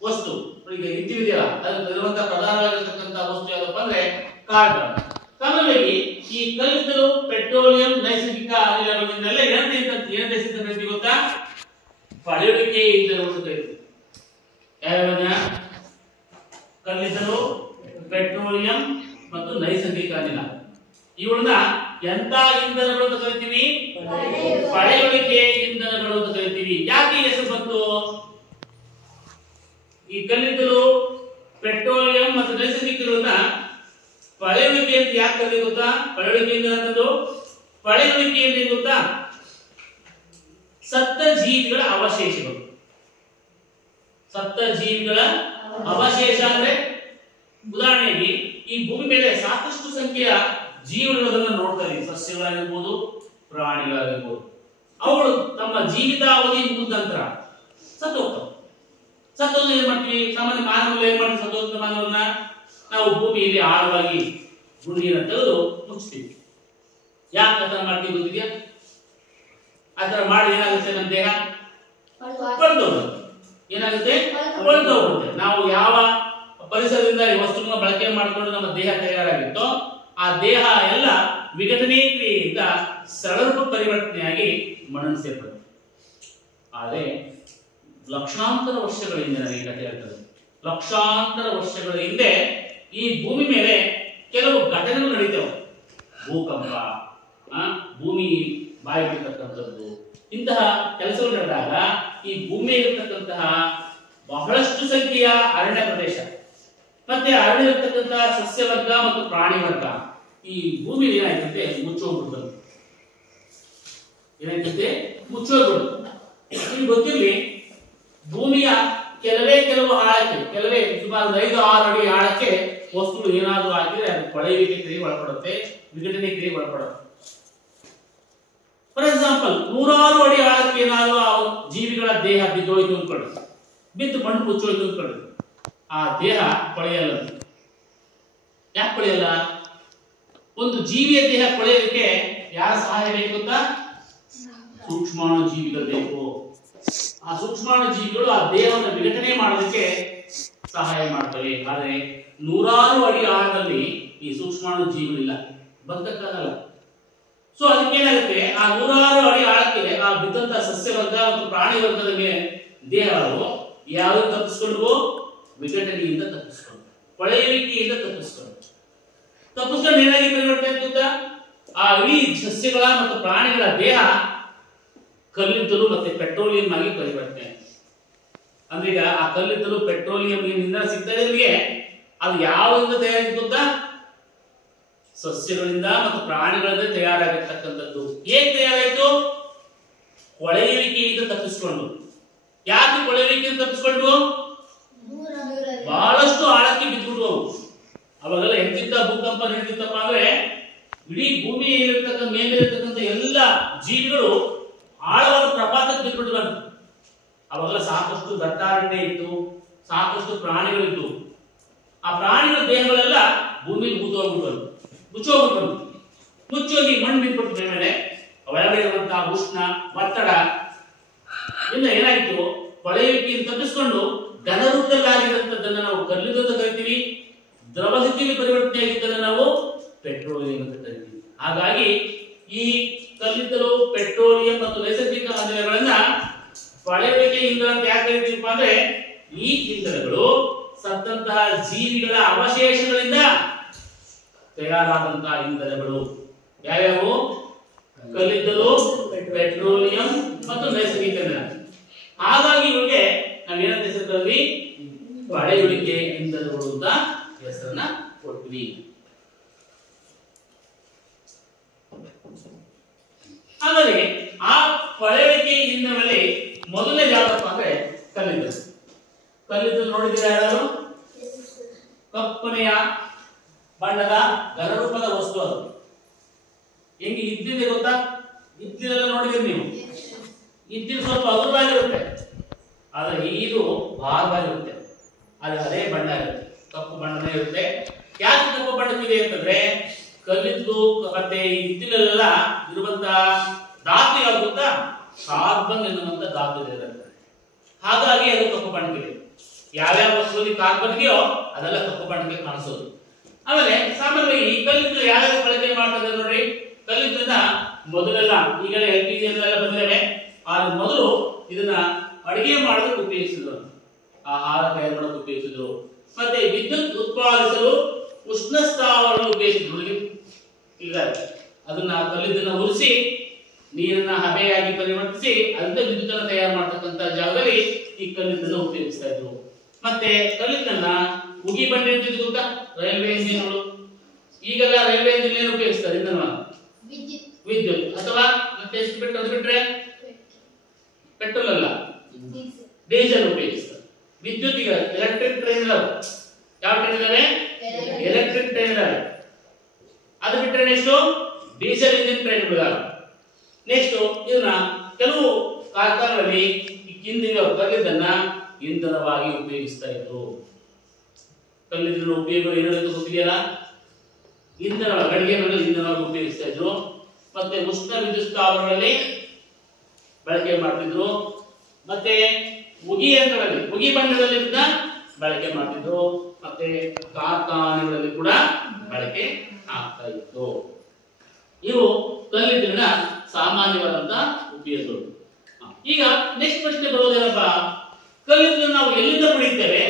ವಸ್ತು, ಈಗ ವಿದ್ಯುವಿದೆಯಲ್ಲ, ಅದರಲ್ಲಿರುವಂತಹ ಪ್ರಧಾನವಾಗಿರ್ತಕ್ಕಂತಹ ವಸ್ತು ಯಾವುದಪ್ಪ ಅಂದ್ರೆ ಕಾರ್ಬನ್. ಸಾಮಾನ್ಯವಾಗಿ ಈ ಕಲ್ಲಿದ್ದಲು, ಪೆಟ್ರೋಲಿಯಂ, ನೈಸರ್ಗಿಕ ಅನಿಲಗಳಿಂದೆಲ್ಲ ಏನಂತ ಸಿದ್ಧ ಕರಿತೀವಿ ಗೊತ್ತಾ? ಪಳೆಯುಳಿಕೆ ಇಂಧನಗಳು ಅಂತ ಕರಿತೀವಿ. ಯಾವ್ಯಾವ? ಕಲ್ಲಿದ್ದಲು, ಪೆಟ್ರೋಲಿಯಂ ಮತ್ತು ನೈಸರ್ಗಿಕ ಅನಿಲ. ಇವುಗಳನ್ನ ಎಂತ ಇಂಧನಗಳು ಅಂತ ಕರಿತೀವಿ? ಪಳೆಯುಳಿಕೆ ಇಂಧನಗಳು ಅಂತ ಕರಿತೀವಿ. ಯಾಕೆ ಈ ಹೆಸರು ಬಂತು? ಈ ಕಲ್ಲಿದ್ದಲು, ಪೆಟ್ರೋಲಿಯಂ ಮತ್ತು ನೈಸರ್ಗಿಕಗಳನ್ನ ಪಳೆಯುಳಿಕೆ ಅಂತ ಯಾಕೆ ಕರೀತೀವಿ ಗೊತ್ತಾ? ಪಳೆಯುಳಿಕೆ ಇಂಧನ ಅಂತದ್ದು ಪಳೆಯುಳಿಕೆ ಅಂತ ಗೊತ್ತಾ? ಸತ್ತ ಜೀವಿಗಳ ಅವಶೇಷಗಳು. ಸತ್ತ ಜೀವಿಗಳ ಅವಶೇಷ ಅಂದ್ರೆ ಉದಾಹರಣೆಗೆ ಈ ಭೂಮಿ ಮೇಲೆ ಸಾಕಷ್ಟು ಸಂಖ್ಯೆಯ ಜೀವಿಗಳನ್ನ ನೋಡ್ತಾ ಇದೀವಿ. ಸಸ್ಯಗಳಾಗಿರ್ಬೋದು, ಪ್ರಾಣಿಗಳಾಗಿರ್ಬೋದು. ಅವುಗಳು ತಮ್ಮ ಜೀವಿತಾವಧಿ ಮುಗಿದ ನಂತರ ಸತ್ತು ಹೋಗ್ತವೆ. ಸತ್ತೋದು ಏನ್ ಮಾಡ್ತೀವಿ? ಸಾಮಾನ್ಯ ಮಾನವರು ಏನ್ ಮಾಡ್ತೀವಿ? ಸತ್ತೋದ ಮಾನವರನ್ನ ನಾವು ಭೂಮಿಯಲ್ಲಿ ಆಳವಾಗಿ ಗುಂಡಿಯನ್ನು ತೆಗೆದು ಮುಚ್ತೀವಿ. ಯಾಕೆ ಆತರ ಮಾಡ್ತೀವಿ ಗೊತ್ತಿದೆಯಾ? ಆತರ ಮಾಡಿ ಏನಾಗುತ್ತೆ? ನಮ್ಮ ದೇಹ ಕೊಳ್ತೋಗುತ್ತೆ. ಏನಾಗುತ್ತೆ? ಕೊಳ್ತೋಗುತ್ತೆ. ನಾವು ಯಾವ ಪರಿಸರದಿಂದ ಈ ವಸ್ತುಗಳನ್ನ ಬಳಕೆ ಮಾಡಿಕೊಂಡು ನಮ್ಮ ದೇಹ ತಯಾರಾಗಿತ್ತೋ ಆ ದೇಹ ಎಲ್ಲ ವಿಘಟನೆ ಕ್ರಿಯೆಯಿಂದ ಸರಳರೂಪ ಪರಿವರ್ತನೆಯಾಗಿ ಮಣ್ಣನ್ನು ಸೇರ್ಪಡುತ್ತೆ. ಆದರೆ ಲಕ್ಷಾಂತರ ವರ್ಷಗಳ ಹಿಂದೆ ನನಗೆ ಕಥೆ ಹೇಳ್ತದೆ. ಲಕ್ಷಾಂತರ ವರ್ಷಗಳ ಹಿಂದೆ ಈ ಭೂಮಿ ಮೇಲೆ ಕೆಲವು ಘಟನೆಗಳು ನಡೀತವೆ. ಭೂಕಂಪ, ಭೂಮಿ ಬಾಯಿ ಬಿಡ್ತಕ್ಕಂಥದ್ದು, ಇಂತಹ ಕೆಲಸಗಳು ನಡೆದಾಗ ಈ ಭೂಮಿಯಲ್ಲಿರ್ತಕ್ಕಂತಹ ಬಹಳಷ್ಟು ಸಂಖ್ಯೆಯ ಅರಣ್ಯ ಪ್ರದೇಶ ಮತ್ತೆ ಅರಣ್ಯಲ್ಲಿರ್ತಕ್ಕಂತಹ ಸಸ್ಯ ವರ್ಗ ಮತ್ತು ಪ್ರಾಣಿ ವರ್ಗ ಈ ಭೂಮಿ ಏನಾಯ್ತಂತೆ? ಮುಚ್ಚೋಗ್ಬಿಡ್ತದೆ. ಏನಾಯ್ತಂತೆ? ಮುಚ್ಚೋಗ್ಬಿಡುತ್ತೆ. ನಿಮ್ಗೆ ಗೊತ್ತಿರಲಿ, ಭೂಮಿಯ ಕೆಲವು ಆಳಕ್ಕೆ, ಸುಮಾರು 5-6 ಅಡಿ ಆಳಕ್ಕೆ ವಸ್ತುಗಳು ಏನಾದರೂ ಆಗಿದ್ರೆ ಅದು ಕೊಳೆಯುವಿಕೆ ಕ್ರಿಯೆ ಒಳಪಡುತ್ತೆ, ವಿಘಟನೆ ಕ್ರಿಯೆ ಒಳಪಡುತ್ತೆ. ಫಾರ್ ಎಕ್ಸಾಂಪಲ್, 100 ಅಡಿ ಆಳಕ್ಕೆ ಏನಾದರೂ ಆ ಜೀವಿಗಳ ದೇಹ ಬಿದ್ದೋಯ್ತು ಅಂದ್ಕೊಳ್ಳಿ, ಬಿದ್ದು ಮಣ್ಣು ಮುಚ್ಚೋಯ್ತು ಅಂದ್ಕೊಳ್ಳಿ, ಆ ದೇಹ ಕೊಳೆಯಲ್ಲ. ಯಾಕೆ ಕೊಳೆಯಲ್ಲ? ಒಂದು ಜೀವಿಯ ದೇಹ ಕೊಳೆಯೋದಕ್ಕೆ ಯಾರ ಸಹಾಯ ಬೇಕು ಗೊತ್ತಾ? ಸೂಕ್ಷ್ಮಾಣು ಜೀವಿಗಳು ಬೇಕು. ಆ ಸೂಕ್ಷ್ಮಾಣು ಜೀವಿಗಳು ಆ ದೇಹವನ್ನು ವಿಘಟನೆ ಮಾಡೋದಕ್ಕೆ ಸಹಾಯ ಮಾಡ್ತವೆ. ಆದರೆ 100 ಅಡಿ ಆಳದಲ್ಲಿ ಈ ಸೂಕ್ಷ್ಮಾಣು ಜೀವಿಗಳಿಲ್ಲ, ಬದುಕಕ್ಕಾಗಲ್ಲ. ಸೊ ಅದಕ್ಕೇನಾಗುತ್ತೆ? ಆ 100 ಅಡಿ ಆಳಕ್ಕೆ ಆ ಬಿದ್ದಂತ ಸಸ್ಯ ವರ್ಗ ಮತ್ತು ಪ್ರಾಣಿ ವರ್ಗದ ಮೇಲೆ ದೇಹಗಳು ಯಾವುದು ತಪ್ಪಿಸ್ಕೊಂಡು? ವಿಘಟನೆಯಿಂದ ತಪ್ಪಿಸ್ಕೊಂಡು, ಕೊಳೆಯುವಿಕೆಯಿಂದ ತಪ್ಪಿಸ್ಕೊಂಡು ಏನಾಗಿ ಪರಿವರ್ತನೆ ಗೊತ್ತಾ? ಆ ಇಡೀ ಸಸ್ಯಗಳ ಮತ್ತು ಪ್ರಾಣಿಗಳ ದೇಹ ಕಲ್ಲಿದ್ದಲು ಮತ್ತೆ ಪೆಟ್ರೋಲಿಯಂ ಆಗಿ ಪರಿವರ್ತನೆ. ಅಂದ್ರೆ ಈಗ ಆ ಕಲ್ಲಿದ್ದಲು, ಪೆಟ್ರೋಲಿಯಂ ಇಂಧನ ಸಿಗ್ತಾ ಇದೆ, ಅದು ಯಾವ್ದಿಂದ ತಯಾರಿಸಿದ ಗೊತ್ತಾ? ಸಸ್ಯಗಳಿಂದ ಮತ್ತು ಪ್ರಾಣಿಗಳಿಂದ ತಯಾರಾಗಿರ್ತಕ್ಕಂಥದ್ದು. ಹೇಗೆ ತಯಾರಾಯಿತು? ಕೊಳೆಯುವಿಕೆಯಿಂದ ತಪ್ಪಿಸ್ಕೊಂಡು. ಯಾಕೆ ಕೊಳೆಯುವಿಕೆಯಿಂದ ತಪ್ಪಿಸ್ಕೊಂಡು? ಬಹಳಷ್ಟು ಆಳಕ್ಕೆ ಬಿದ್ದುಬಿಟ್ಟು ಅವಾಗೆಲ್ಲ ಎಂತಿದ್ದ ಭೂಕಂಪ ನಡೀತಿತ್ತಪ್ಪ ಅಂದ್ರೆ ಇಡೀ ಭೂಮಿಯಲ್ಲಿರ್ತಕ್ಕಂಥ ಮೇಲೆ ಇರ್ತಕ್ಕಂಥ ಎಲ್ಲ ಜೀವಿಗಳು ಆಳವಾದ ಪ್ರಪಾತಕ್ಕೆ ಬಿದ್ದುಬಿಟ್ಟು. ಅವಾಗೆಲ್ಲ ಸಾಕಷ್ಟು ದಟ್ಟಾರಣ್ಯ ಇತ್ತು, ಸಾಕಷ್ಟು ಪ್ರಾಣಿಗಳಿತ್ತು. ಆ ಪ್ರಾಣಿಗಳ ದೇಹಗಳೆಲ್ಲ ಭೂಮಿಯಲ್ಲಿ ಮುಚ್ಚೋಗಿ ಮಣ್ಣು ಬಿದ್ದುಬಿಟ್ಟು ಮೇಲೆ ಒಳಗಡೆ ಇರುವಂತಹ ಉಷ್ಣ, ಒತ್ತಡ ಇಂದ ಏನಾಯಿತು? ಕೊಳೆಯುವಿಕೆಯನ್ನು ತಪ್ಪಿಸಿಕೊಂಡು ಘನರೂಪದಲ್ಲಾಗಿರುವಂತದ್ದನ್ನು ನಾವು ಕಲ್ಲಿದ್ದಲು ಅಂತ ಕರಿತೀವಿ, ದ್ರವ ಸ್ಥಿತಿಯಲ್ಲಿ ಪರಿವರ್ತನೆ ಆಗಿದ್ದನ್ನು ನಾವು ಪೆಟ್ರೋಲಿಯಂ ಅಂತ ಕರಿತೀವಿ. ಹಾಗಾಗಿ ಈ ಕಲ್ಲಿದ್ದಲು, ಪೆಟ್ರೋಲಿಯಂ ಮತ್ತು ನೈಸರ್ಗಿಕ ಅನಿಲಗಳನ್ನ ಕೊಳೆಯುವಿಕೆ ಇಂಧನ ಅಂತ ಯಾಕೆ ಕರಿತೀವಿ ಅಂದ್ರೆ ಈ ಇಂಧನಗಳು ಸತ್ತಂತಹ ಜೀವಿಗಳ ಅವಶೇಷಗಳಿಂದ ತಯಾರಾದಂತಹ ಇಂಧನಗಳು. ಯಾವ್ಯಾವು? ಕಲ್ಲಿದ್ದಲು, ಪೆಟ್ರೋಲಿಯಂ ಮತ್ತು ನೈಸರ್ಗಿಕ ಇಂಧನ. ಹಾಗಾಗಿ ಇವುಗಳಿಗೆ ನಾವೇನಂತ ಹೆಸರು ಕರೆದ್ವಿ? ಪಳೆಯುಳಿಕೆ ಇಂಧನಗಳು ಅಂತ ಹೆಸರನ್ನ ಕೊಟ್ವಿ. ಹಾಗಾಗಿ ಆ ಪಳೆಯುಳಿಕೆ ಇಂಧನಗಳಲ್ಲಿ ಮೊದಲನೇ ಯಾವ್ದಪ್ಪ ಅಂದ್ರೆ ಕಲ್ಲಿದ್ದಲು. ಕಲ್ಲಿದ್ದಲು ನೋಡಿದ್ದೀರಾ ಯಾರು? ಕಪ್ಪನೆಯ ಬಣ್ಣದ ಘನರೂಪದ ವಸ್ತು. ಅದು ಹೆಂಗೆ ಇದ್ದಿದೆ ಗೊತ್ತಾ? ಇದ್ದಿದೆಲ್ಲ ನೋಡಿದಿರಿ ನೀವು. ಇದ್ದಿದ್ದು ಸ್ವಲ್ಪ ಹಗುರವಾಗಿರುತ್ತೆ, ಆದ್ರೆ ಇದು ಭಾರವಾಗಿರುತ್ತೆ. ಆದ್ರೆ ಅದೇ ಬಣ್ಣ ಇರುತ್ತೆ, ಕಪ್ಪು ಬಣ್ಣನೇ ಇರುತ್ತೆ. ಯಾಕೆ ಕಪ್ಪು ಬಣ್ಣವಿದೆ ಅಂತಂದ್ರೆ ಕಲ್ಲಿದ್ದು ಮತ್ತೆ ಇದ್ದಿಲೆಲ್ಲ ಇರುವಂತಹ ಧಾತು ಯಾವುದು ಗೊತ್ತಾ? ಕಾರ್ಬನ್ ಎನ್ನುವಂತ ಧಾತು ಇರುತ್ತೆ. ಹಾಗಾಗಿ ಅದು ಕಪ್ಪು ಬಣ್ಣವಿದೆ. ಯಾವ್ಯಾವ ವಸ್ತುವಿಗೆ ಕಾರ್ಬನ್ ಇದೆಯೋ ಅದೆಲ್ಲ ಕಪ್ಪು ಬಣ್ಣಕ್ಕೆ ಕಾಣಿಸೋದು. ಆಮೇಲೆ ಸಾಮಾನ್ಯವಾಗಿ ಈ ಕಲ್ಲಿದ್ದು ಯಾವ್ಯಾವ ಬಳಕೆ ಮಾಡ್ತಾರೆ ನೋಡ್ರಿ. ಕಲ್ಲಿದ್ದನ್ನ ಮೊದಲೆಲ್ಲ ಈಗಲೇ LPG ಎಲ್ಲ ಬಂದಿವೆ. ಆದ್ರೆ ಮೊದಲು ಇದನ್ನ ಅಡಿಗೆ ಮಾಡೋದಕ್ಕೆ ಉಪಯೋಗಿಸಿದ್ರು, ಆಹಾರ ತಯಾರು ಮಾಡೋದಕ್ಕೆ ಉಪಯೋಗಿಸಿದ್ರು. ಮತ್ತೆ ವಿದ್ಯುತ್ ಉತ್ಪಾದಿಸಲು ಉಷ್ಣ ಸ್ಥಾವರವನ್ನು ಉಪಯೋಗಿಸಿದ್ರು. ಈಗ ಅದನ್ನ ಕಲ್ಲಿದ್ದನ್ನ ಉರಿಸಿ ನೀರನ್ನ ಹಬೆಯಾಗಿ ಪರಿವರ್ತಿಸಿ ಅದರಿಂದ ವಿದ್ಯುತ್ ಅನ್ನು ತಯಾರು ಮಾಡತಕ್ಕಂತ ಜಾಗದಲ್ಲಿ ಈ ಕಲ್ಲಿದ್ದನ್ನು ಉಪಯೋಗಿಸ್ತಾ ಇದ್ರು. ಮತ್ತೆ ಕಲ್ಲಿದ್ದನ್ನ ಉಗಿ ಬಂಡೆ ಅಂತಿದ್ದು ಗೊತ್ತಾ? ರೈಲ್ವೆ ಇಂಜಿನ್ಗಳು. ಈಗೆಲ್ಲ ರೈಲ್ವೆ ಇಂಜಿನ್ ಏನು ಉಪಯೋಗಿಸ್ತಾರೆ? ಇಂಧನ ವಿದ್ಯುತ್ ಅಥವಾ ಮತ್ತೆ ಎಷ್ಟು ಬಿಟ್ಟು ಅದು ಬಿಟ್ರೆ ಪೆಟ್ರೋಲ್ ಅಲ್ಲ, ಡೀಸೆಲ್ ಉಪಯೋಗಿಸ್ತಾರೆ. ವಿದ್ಯುತ್ ಈಗ ಎಲೆಕ್ಟ್ರಿಕ್ ಟ್ರೈನ್ ಇದಾವೆ. ಯಾವ ಟ್ರೈನ್ ಇದಾವೆ? ಎಲೆಕ್ಟ್ರಿಕ್ ಟ್ರೈನ್ ಇದಾವೆ. ಅದು ಬಿಟ್ಟರೆ ನೆಕ್ಸ್ಟ್ ಡೀಸೆಲ್ ಇಂಜಿನ್ ಟ್ರೈನ್ ಇದಾವೆ. ನೆಕ್ಸ್ಟ್ ಇದನ್ನ ಕೆಲವು ಕಾರ್ಖಾನೆಗಳಲ್ಲಿ ಹಿಂದಿನ ಕಲ್ಲಿದ್ದನ್ನ ಇಂಧನವಾಗಿ ಉಪಯೋಗಿಸ್ತಾ ಇದ್ರು. ಕಲ್ಲಿದ್ದಲು ಉಪಯೋಗ ಏನಾದ್ರು ಗೊತ್ತಿದೆಯಲ್ಲ? ಇಂಧನ, ಅಡುಗೆ ಮನೆಯಲ್ಲಿ ಇಂಧನವಾಗಿ ಉಪಯೋಗಿಸ್ತಾ ಇದ್ರು. ಮತ್ತೆ ಉಷ್ಣ ವಿದ್ಯುತ್ ಸ್ಥಾವರಗಳಲ್ಲಿ ಬಳಕೆ ಮಾಡ್ತಿದ್ರು. ಮತ್ತೆ ಉಗಿ ಯಂತ್ರಗಳಲ್ಲಿ, ಉಗಿ ಬಣ್ಣದಲ್ಲಿ ಬಳಕೆ ಮಾಡ್ತಿದ್ರು. ಮತ್ತೆ ಕಾರ್ಖಾನೆಗಳಲ್ಲಿ ಕೂಡ ಬಳಕೆ ಆಗ್ತಾ ಇತ್ತು. ಇವು ಕಲ್ಲಿದ್ದಲಿನ ಸಾಮಾನ್ಯವಾದಂತಹ ಉಪಯೋಗಗಳು. ಈಗ ನೆಕ್ಸ್ಟ್ ಪ್ರಶ್ನೆ ಬರೋದೇನಪ್ಪ? ಕಲ್ಲಿದ್ದಲು ನಾವು ಎಲ್ಲಿಂದ ಪಡೆಯುತ್ತೇವೆ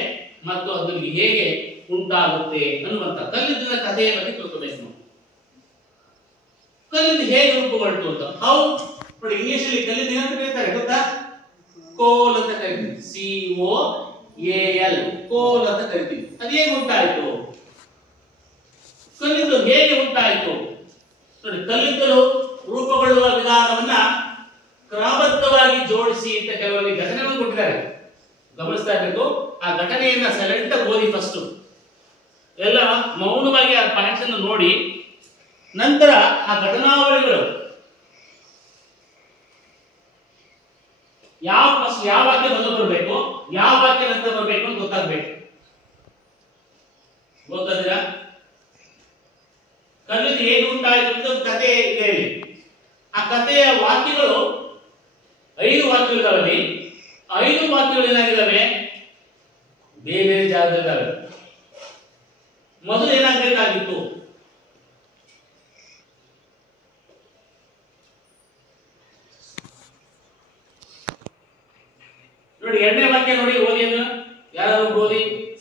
ಮತ್ತು ಅದು ಹೇಗೆ ಉಂಟಾಗುತ್ತೆ ಅನ್ನುವಂತ ಕಲ್ಲಿದ್ದಲಿನ ಕಥೆಯ ಬಗ್ಗೆ ತಿಳ್ಕೋಬೇಕು ನಾವು. ಕಲ್ಲಿದ್ದು ಹೇಗೆ ರೂಪುಗೊಳ್ತು ಅಂತ. ಹೌ ನೋಡಿ, ಇಂಗ್ಲಿಷ್ ಅಲ್ಲಿ ಕಲ್ಲಿದ್ದು ಏನಂತ ಕರೀತಾರೆ ಗೊತ್ತಾ? ಕೋಲ್ ಅಂತ ಕರಿತೀವಿ. COAL, ಕೋಲ್ ಅಂತ ಕರಿತೀವಿ. ಅದು ಹೇಗೆ ಉಂಟಾಯಿತು? ಕಲ್ಲಿದ್ದಲು ಹೇಗೆ ಉಂಟಾಯಿತು ನೋಡಿ. ಕಲ್ಲಿದ್ದಲು ರೂಪುಗೊಳ್ಳುವ ವಿಧಾನವನ್ನ ಕ್ರಮಬದ್ಧವಾಗಿ ಜೋಡಿಸಿ ಅಂತ ಕೆಲವರಿಗೆ ಘಟನೆಗಳನ್ನು ಕೊಟ್ಟಿದ್ದಾರೆ, ಗಮನಿಸ್ತಾ ಇರಬೇಕು. ಆ ಘಟನೆಯನ್ನ ಸೈಲೆಂಟ್ ಆಗಿ ಓದಿ ಫಸ್ಟ್, ಎಲ್ಲ ಮೌನವಾಗಿ ಆ ಪಾಯಿಂಟ್ಸ್ ಅನ್ನು ನೋಡಿ, ನಂತರ ಆ ಘಟನಾವಳಿಗಳು ಯಾವ ವಾಕ್ಯ ಮೊದಲು ಬರಬೇಕು, ಯಾವ ವಾಕ್ಯ ನಂತರ ಬರಬೇಕು ಅಂತ ಗೊತ್ತಾಗಬೇಕು. ಗೊತ್ತಾದಿರಾ? ಕಲ್ಲಿದ್ದು ಹೇಗೆ ಉಂಟಾಯಿತು ಅಂತ ಒಂದು ಕಥೆ ಇದೆ. ಆ ಕಥೆಯ ವಾಕ್ಯಗಳು 5 ವಾಕ್ಯಗಳಿದಾವೆ. 5 ವಾಕ್ಯಗಳು ಏನಾಗಿದ್ದಾವೆ? ಬೇರೆ ಬೇರೆ ಜಾಗದಲ್ಲಿದ್ದಾವೆ. ಮೊದಲು ಏನಾಗಬೇಕಾಗಿತ್ತು? ನೋಡಿ, 2ನೇ ವಾಕ್ಯ ನೋಡಿ, ಓದಿ. ಯಾರು ಓದಿ?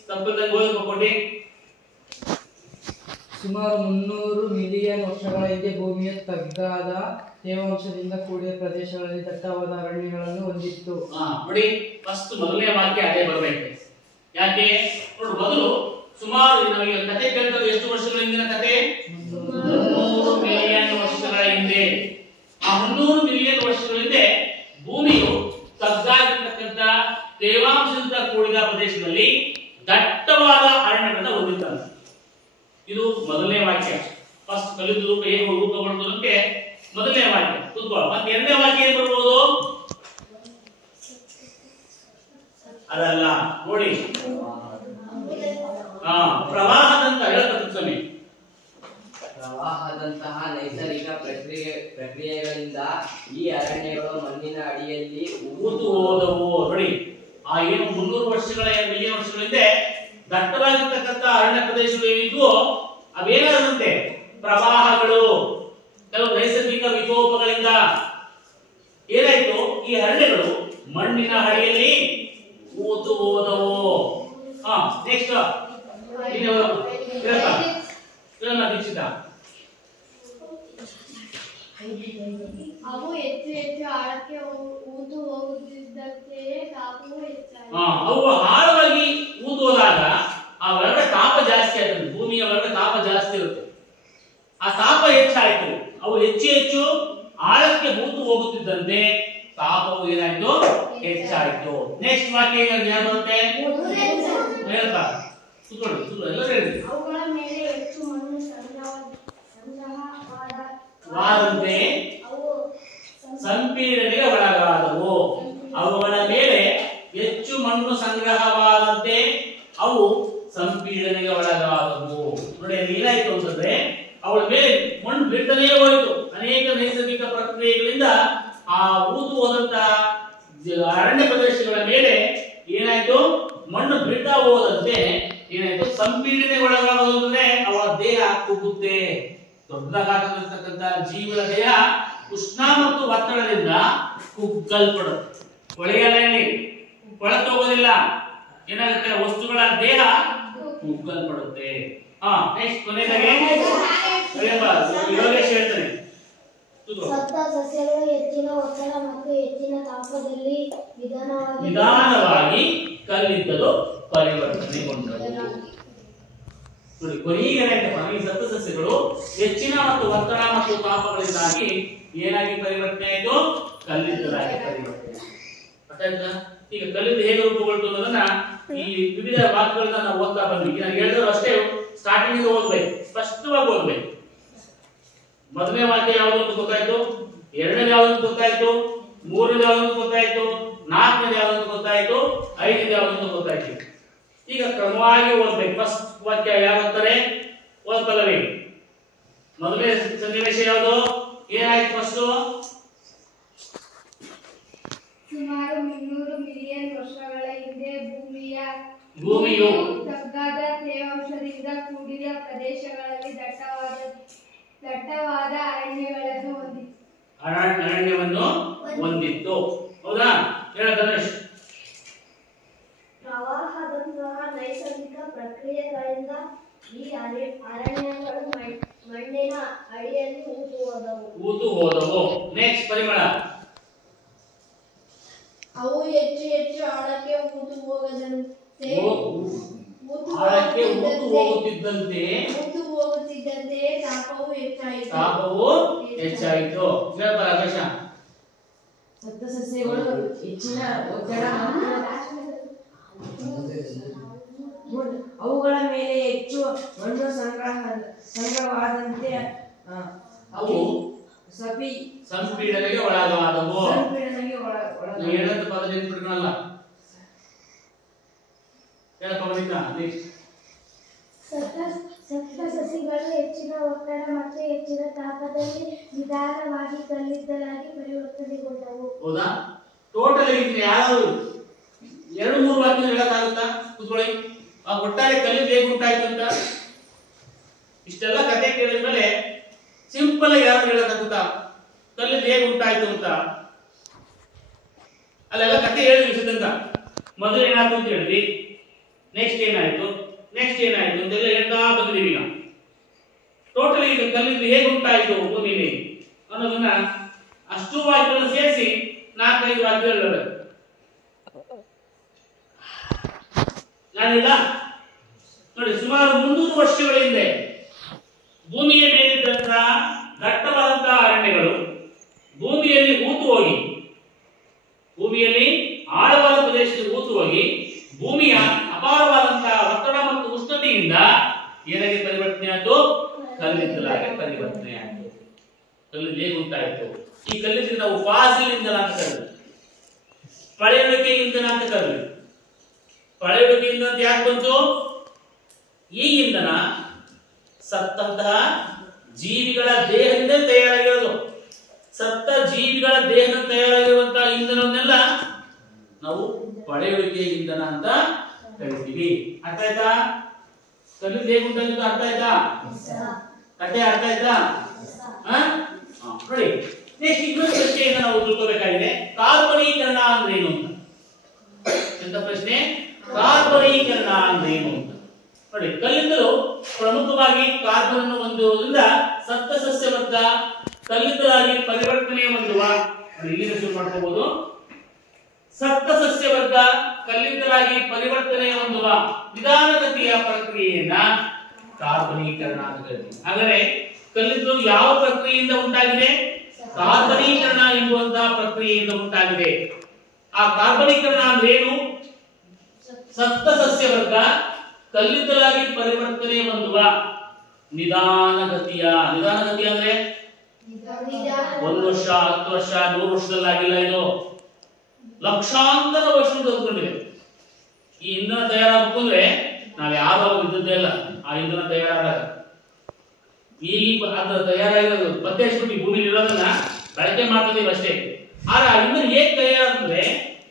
ತಪ್ಪದಂಗೆ ಓದಿ. ಸುಮಾರು 300 ಮಿಲಿಯನ್ ವರ್ಷಗಳ ಹಿಂದೆ ಭೂಮಿಯ ತಗ್ಗಾದ ತೇವಾಂಶದಿಂದ ಕೂಡಿದ ಪ್ರದೇಶಗಳಲ್ಲಿ ದಟ್ಟವಾದ ಅರಣ್ಯಗಳನ್ನು ಹೊಂದಿತ್ತು. ನೋಡಿ, ಫಸ್ಟ್ ಮೊದಲನೇ ವಾಕ್ಯ ಅದೇ ಬರಬೇಕು. ಯಾಕೆ ನೋಡಿ, ಮೊದಲು ಸುಮಾರು ನಮಗೆ ಕಥೆ ಕೇಳ್ತಾರೆ. ಎಷ್ಟು ವರ್ಷಗಳ ಹಿಂದಿನ ಕಥೆ? 300 ಮಿಲಿಯನ್ ವರ್ಷಗಳ ಹಿಂದೆ. ಆ 300 ಮಿಲಿಯನ್ ವರ್ಷಗಳ ಹಿಂದೆ ಭೂಮಿಯು ತಗ್ಗಾಗಿರ್ತಕ್ಕಂಥ ತೇವಾಂಶದಿಂದ ಕೂಡಿದ ಪ್ರದೇಶದಲ್ಲಿ ದಟ್ಟವಾದ ಅರಣ್ಯಗಳನ್ನು ಹೊಂದಿತ್ತಂತೆ. ಇದು ಮೊದಲನೇ ವಾಕ್ಯ. ಫಸ್ಟ್ ಕಲ್ಲಿದ್ದು ರೂಪ ಹೇಗೆ ರೂಪುಗೊಳ್ಳುವುದಕ್ಕೆ ಮೊದಲನೇ ವಾಕ್ಯ ಕೂತ್ಕೊಳ್ಳ. ಮತ್ತೆ 2ನೇ ವಾಕ್ಯ ಏನ್ ಬರ್ಬೋದು? ಅದಲ್ಲ ನೋಡಿ, ಪ್ರವಾಹದಂತಹ ಹೇಳ್ತಕ್ಕಂಥ ಸಮಯ. ಪ್ರವಾಹದಂತಹ ನೈಸರ್ಗಿಕ ಪ್ರಕ್ರಿಯೆಗಳಿಂದ ಈ ಅರಣ್ಯಗಳು ಮಣ್ಣಿನ ಅಡಿಯಲ್ಲಿ ಊತು ಹೋದವು. ನೋಡಿ, ಆ ಏನು 300 ವರ್ಷಗಳ ಮಿಲಿಯನ್ ವರ್ಷಗಳ ಹಿಂದೆ ದಟ್ಟವಾಗಿರ್ತಕ್ಕಂಥ ಅರಣ್ಯ ಪ್ರದೇಶಗಳು ಏನಿದ್ವು ಅವೇನಾದಂತೆ ಪ್ರವಾಹಗಳು, ಕೆಲವು ನೈಸರ್ಗಿಕ ವಿಕೋಪಗಳಿಂದ ಏನಾಯ್ತು? ಈ ಅರಣ್ಯಗಳು ಮಣ್ಣಿನ ಅಡಿಯಲ್ಲಿ ಊತು ಹೋದವು. ನೆಕ್ಸ್ಟ್ ದೀಕ್ಷಿತ ಅವು ಹೆಚ್ಚು ಹೆಚ್ಚು ಆಳಕ್ಕೆ ಊತು ಹೋಗುತ್ತಿದ್ದಂತೆಯೇ ತಾಪವು ಹೆಚ್ಚಾಯಿತು. ಅವು ಆಳವಾಗಿ ಊದು ಹೋದಾಗ ಆ ಒಳಗಡೆ ತಾಪ ಜಾಸ್ತಿ ಆಗುತ್ತೆ. ಭೂಮಿಯ ಒಳಗಡೆ ತಾಪ ಜಾಸ್ತಿ ಇರುತ್ತೆ. ಆ ತಾಪ ಹೆಚ್ಚಾಯಿತು. ಅವು ಹೆಚ್ಚು ಹೆಚ್ಚು ಆಳಕ್ಕೆ ಊತು ಹೋಗುತ್ತಿದ್ದಂತೆ ತಾಪವು ಏನಾಯ್ತು? ಹೆಚ್ಚಾಯಿತು. ನೆಕ್ಸ್ಟ್ ವಾಕ್ಯ ಏನು ಬರುತ್ತೆ? ಹೇಳ್ತಾ ಕೂತ್ಕೊಳ್ಳಿ ಎಲ್ಲ ಹೇಳಿ. ಅವುಗಳ ಮೇಲೆ ಹೆಚ್ಚು ಮಣ್ಣು ವಾದಂತೆ ಅವು ಸಂಪೀಡನೆಗೆ ಒಳಗಾದವು. ಅವುಗಳ ಮೇಲೆ ಹೆಚ್ಚು ಮಣ್ಣು ಸಂಗ್ರಹವಾದಂತೆ ಅವು ಸಂಪೀಡನೆಗೆ ಒಳಗಾದವು. ನೋಡಿ ಅಲ್ಲಿ ಏನಾಯ್ತು ಅಂತಂದ್ರೆ ಅವಳ ಮೇಲೆ ಮಣ್ಣು ಬೀಳ್ತಾನೇ ಹೋಯಿತು. ಅನೇಕ ನೈಸರ್ಗಿಕ ಪ್ರಕ್ರಿಯೆಗಳಿಂದ ಆ ಊದು ಹೋದಂತ ಅರಣ್ಯ ಪ್ರದೇಶಗಳ ಮೇಲೆ ಏನಾಯ್ತು? ಮಣ್ಣು ಬೀಳ್ತಾ ಹೋದಂತೆ ಏನಾಯ್ತು? ಸಂಪೀಡನೆಗೆ ಒಳಗಾಗೋದು ಅಂದ್ರೆ ಅವಳ ದೇಹ ಕುಗ್ಗುತ್ತೆ. ದೊಡ್ಡದಾಗಿರ್ತಕ್ಕಂಥ ಜೀವಿಗಳ ದೇಹ ಉಷ್ಣ ಮತ್ತು ಒತ್ತಡದಿಂದ ಕುಗ್ಗಲ್ಪಡುತ್ತೆ. ಒಳೆಯಲೇ ಕೊಳತೋಗೋದಿಲ್ಲ. ಏನಾಗುತ್ತೆ? ವಸ್ತುಗಳ ದೇಹ ಕುಗ್ಗಲ್ಪಡುತ್ತೆ. ನೆಕ್ಸ್ಟ್ ಕೊನೆಯದಾಗಿ ಯೋಗೇಶ್ ಹೇಳ್ತಾನೆ. ಸತ್ತ ಸಸ್ಯಗಳು ಹೆಚ್ಚಿನ ಒತ್ತಡ ಮತ್ತು ಹೆಚ್ಚಿನ ತಾಪದಲ್ಲಿ ನಿಧಾನವಾಗಿ ಕಲ್ಲಿದ್ದಲು ಪರಿವರ್ತನೆಗೊಂಡವು. ನೋಡಿ ಕೊನೆಗೆ ಏನಾಯ್ತಪ್ಪ? ಈ ಸತ್ತ ಸಸ್ಯಗಳು ಹೆಚ್ಚಿನ ಮತ್ತು ಒತ್ತಡ ಮತ್ತು ತಾಪಗಳಿಂದಾಗಿ ಏನಾಗಿ ಪರಿವರ್ತನೆ ಆಯಿತು? ಕಲ್ಲಿದ್ದಲಾಗಿ ಪರಿವರ್ತನೆ. ಅರ್ಥಾಯ್ತಾ? ಈಗ ಕಲ್ಲಿದ್ದು ಹೇಗೆ ರೂಪುಗೊಳ್ತು ಅನ್ನೋದನ್ನ ಈ ವಿವಿಧ ವಾಕ್ಯಗಳನ್ನ ನಾವು ಓದ್ತಾ ಬಂದ್ವಿ. ನಾನು ಹೇಳಿದ್ರು ಅಷ್ಟೇ, ಸ್ಟಾರ್ಟಿಂಗ್ ಓದ್ಬೇಕು, ಸ್ಪಷ್ಟವಾಗಿ ಓದ್ಬೇಕು. ಮೊದಲನೇ ವಾಕ್ಯ ಯಾವುದು ಅಂತ ಗೊತ್ತಾಯ್ತು, ಎರಡನೇದು ಯಾವುದು ಅಂತ ಗೊತ್ತಾಯ್ತು, ಮೂರನೇದು ಯಾವುದು ಅಂತ ಗೊತ್ತಾಯ್ತು, ನಾಲ್ಕನೇದು ಯಾವುದು ಅಂತ ಗೊತ್ತಾಯ್ತು, ಐದನೇದು ಯಾವುದು ಅಂತ ಗೊತ್ತಾಯ್ತು. ಈಗ ಕ್ರಮವಾಗಿ ಓದ್ಬೇಕು. ಫಸ್ಟ್ ವಾಕ್ಯ ಯಾವಂತಾರೆ? ಓದ್ಕೊಳ್ಳಿ. ಮೊದಲನೇ ಸನ್ನಿವೇಶ ಯಾವುದು? ಏನಾಯ್ತು ಫಸ್ಟ್? ಸುಮಾರು 300 ಮಿಲಿಯನ್ ವರ್ಷಗಳ ಹಿಂದೆ ಭೂಮಿಯು ತಗ್ಗಾದ ತೇವಾಂಶದಿಂದ ಕೂಡಿದ ಪ್ರದೇಶಗಳಲ್ಲಿ ದಟ್ಟವಾದ ಅರಣ್ಯವನ್ನು ಹೊಂದಿತ್ತು. ಹೌದಾ? ಹೇಳ ಧನುಷ್. ಪ್ರವಾಹದಂತಹ ನೈಸರ್ಗಿಕ ಪ್ರಕ್ರಿಯೆಗಳಿಂದ ಈ ಅರಣ್ಯಗಳು ಮಣ್ಣಿನ ಅಡಿಯಲ್ಲಿ ಊತು ಹೋದವು. ನೆಕ್ಸ್ಟ್ ಪರಿಮಳ. ಅವು ಹೆಚ್ಚು ಹೆಚ್ಚು ಆಳಕ್ಕೆ ಊತು ಹೋಗುತ್ತಿದ್ದಂತೆ ತಾಪವು ಹೆಚ್ಚಾಯಿತು. ಸತ್ತ ಸಸ್ಯಗಳು ಹೆಚ್ಚಿನ ಒತ್ತಡ ಅವುಗಳ ಮೇಲೆ ಹೆಚ್ಚು ಮಣ್ಣು ಸಂಗ್ರಹವಾದಂತೆ ಅವು ಸಂಪೀಡನೆಗೆ ಒಳಗಾದವು. ಹೇಳದ ಪದ ನೆನ್ಪಿಟ್ಕೊಳ್ಳಲ್ಲ. ಹೇಳಪ್ಪ ಬನ್ನಿಕಾ. ಸತ್ತ ಸಸಿಗಳು ಹೆಚ್ಚಿನ ಒತ್ತಡ ಮತ್ತು ಹೆಚ್ಚಿನ ತಾಪದಲ್ಲಿ ನಿಧಾನವಾಗಿ ಕಲ್ಲಿದ್ದಲಾಗಿ ಪರಿವರ್ತನೆಗೊಂಡವು. ಹೌದಾ? ಟೋಟಲ್ ಯಾರು 2-3 ವಾಕ್ಯ ಹೇಳಕ್ಕಾಗುತ್ತಾ? ಕೂತ್ಕೊಳ್ಳಿ. ಆ ಒಟ್ಟಾರೆ ಕಲ್ಲಿದ್ದು ಹೇಗೆ ಉಂಟಾಯ್ತು ಅಂತ ಇಷ್ಟೆಲ್ಲ ಕತೆ ಕೇಳಿದ ಮೇಲೆ ಸಿಂಪಲ್ ಆಗಿ ಯಾರು ಹೇಳಕ್ಕಾಗುತ್ತಾ? ಕಲ್ಲಿದ್ದು ಹೇಗೆ ಉಂಟಾಯ್ತು ಅಂತ ಅಲ್ಲೆಲ್ಲ ಕತೆ ಹೇಳಿ ವಿಷಯದಂತ. ಮೊದಲು ಏನಾಯ್ತು ಅಂತ ಹೇಳಿದ್ವಿ, ನೆಕ್ಸ್ಟ್ ಏನಾಯ್ತು ಅಂತೆಲ್ಲ ಹೇಳ್ತಾ ಬಂದಿದ್ದೀವಿ. ಈಗ ಟೋಟಲ್ ಈಗ ಕಲ್ಲಿದ್ದು ಹೇಗೆ ಉಂಟಾಯ್ತು ಭೂಮಿಲಿ ಅನ್ನೋದನ್ನ ಅಷ್ಟು ವಾಕ್ಯಗಳನ್ನು ಸೇರಿಸಿ 4-5 ವಾಕ್ಯ ಹೇಳಬೇಕು. ನಾನೀಗ ನೋಡಿ, ಸುಮಾರು 300 ವರ್ಷಗಳ ಹಿಂದೆ ಭೂಮಿಯ ಮೇಲಿದ್ದಂತಹ ದಟ್ಟವಾದಂತಹ ಅರಣ್ಯಗಳು ಭೂಮಿಯಲ್ಲಿ ಆಳವಾದ ಪ್ರದೇಶದಲ್ಲಿ ಊತು ಹೋಗಿ ಭೂಮಿಯ ಅಪಾರವಾದಂತಹ ಒತ್ತಡ ಮತ್ತು ಉಷ್ಣತೆಯಿಂದ ಏನಾಗಿ ಪರಿವರ್ತನೆ ಆಯ್ತು? ಕಲ್ಲಿದ್ದಲಾಗಿ ಪರಿವರ್ತನೆ ಆಯಿತು. ಕಲ್ಲಿದ್ದು ಹೇಗೆ ಉಂಟಾಯಿತು? ಈ ಕಲ್ಲಿದ್ದನ್ನು ನಾವು ಫಾಸಿಲ್ ಇಂಧನ ಅಂತ ಕರೆದ್ವಿ, ಪಳೆಯುಳಿಕೆ ಇಂಧನ ಅಂತ ಕರೆದ್ವಿ. ಪಳೆಯುಳಿಕೆ ಇಂಧನ ಅಂತ ಯಾಕೆ ಬಂತು? ಈ ಇಂಧನ ಸತ್ತಂತಹ ಜೀವಿಗಳ ದೇಹದಿಂದ ತಯಾರಾಗಿರೋದು. ಸತ್ತ ಜೀವಿಗಳ ದೇಹದಿಂದ ತಯಾರಾಗಿರುವಂತಹ ಇಂಧನವನ್ನೆಲ್ಲ ನಾವು ಪಳೆಯುಳಿಕೆ ಇಂಧನ ಅಂತ ಕರಿತೀವಿ. ಅರ್ಥ ಆಯ್ತಾ? ಕಲ್ಲಿದ್ದು ಹೇಗೆ ಉಂಟಾಗಿದ್ದು ಅರ್ಥ ಆಯ್ತಾ? ಕತೆ ಅರ್ಥ ಆಯ್ತಾ? ನೋಡಿ, ನೆಕ್ಸ್ಟ್ ಇನ್ನೊಂದು ಪ್ರಶ್ನೆಯನ್ನು ನಾವು ತಿಳ್ಕೋಬೇಕಾಗಿದೆ. ಕಾರ್ಬನೀಕರಣ ಅಂದ್ರೆ ಏನು ಅಂತ. ಎಂತ ಪ್ರಶ್ನೆ? ಕಾರ್ಬನೀಕರಣ ಅಂದ್ರೆ ಏನು ಅಂತ. ನೋಡಿ, ಕಲ್ಲಿದ್ದಲು ಪ್ರಮುಖವಾಗಿ ಕಾರ್ಬನ್ ಅನ್ನು ಹೊಂದಿರುವುದರಿಂದ ಸತ್ತ ಸಸ್ಯವರ್ಗ ಕಲ್ಲಿದ್ದಲಾಗಿ ಪರಿವರ್ತನೆ ಹೊಂದುವ, ಇಲ್ಲಿಂದ ಶುರು ಮಾಡ್ಕೋಬಹುದು. ಸಪ್ತ ಸಸ್ಯ ವರ್ಗ ಕಲ್ಲಿದ್ದಲಾಗಿ ಪರಿವರ್ತನೆ ಹೊಂದುವ ನಿಧಾನಗತಿಯ ಪ್ರಕ್ರಿಯೆಯನ್ನ ಕಾರ್ಬನೀಕರಣ ಅಂತ ಕರೀತೀವಿ. ಹಾಗಾದ್ರೆ ಕಲ್ಲಿದ್ದಲು ಯಾವ ಪ್ರಕ್ರಿಯೆಯಿಂದ ಉಂಟಾಗಿದೆ? ಕಾರ್ಬನೀಕರಣ ಎಂಬುವಂತಹ ಪ್ರಕ್ರಿಯೆಯಿಂದ ಉಂಟಾಗಿದೆ. ಆ ಕಾರ್ಬನೀಕರಣ ಅಂದ್ರೆ ಏನು? ಸಪ್ತ ಸಸ್ಯ ವರ್ಗ ಕಲ್ಲಿದ್ದಲಾಗಿ ಪರಿವರ್ತನೆ ಹೊಂದುವ ನಿಧಾನಗತಿಯ ಅಂದ್ರೆ 1 ವರ್ಷ, 10 ವರ್ಷ, 100 ವರ್ಷದಲ್ಲಾಗಿಲ್ಲ, ಇದು ಲಕ್ಷಾಂತರ ವರ್ಷಗಳು ತೆಗೆದುಕೊಂಡಿದೆ. ಈ ಇಂಧನ ತಯಾರಾಗಬೇಕು ಅಂದ್ರೆ ನಾವ್ ಯಾವಾಗ ಇದ್ದದ್ದೇ ಇಲ್ಲ. ಆ ಇಂಧನ ತಯಾರಾಗ ಈ ಅದ್ರ ತಯಾರಾಗಿರೋದು ಬದ್ದೆಸ್ಬಿಟ್ಟು ಭೂಮಿಲಿ ಇರೋದನ್ನ ಬಳಕೆ ಮಾಡ್ತಿದೀವಿ ಅಷ್ಟೇ. ಆದ್ರೆ ಆ ಇಂಧನ ಹೇಗೆ ತಯಾರಾಗ್ತದೆ?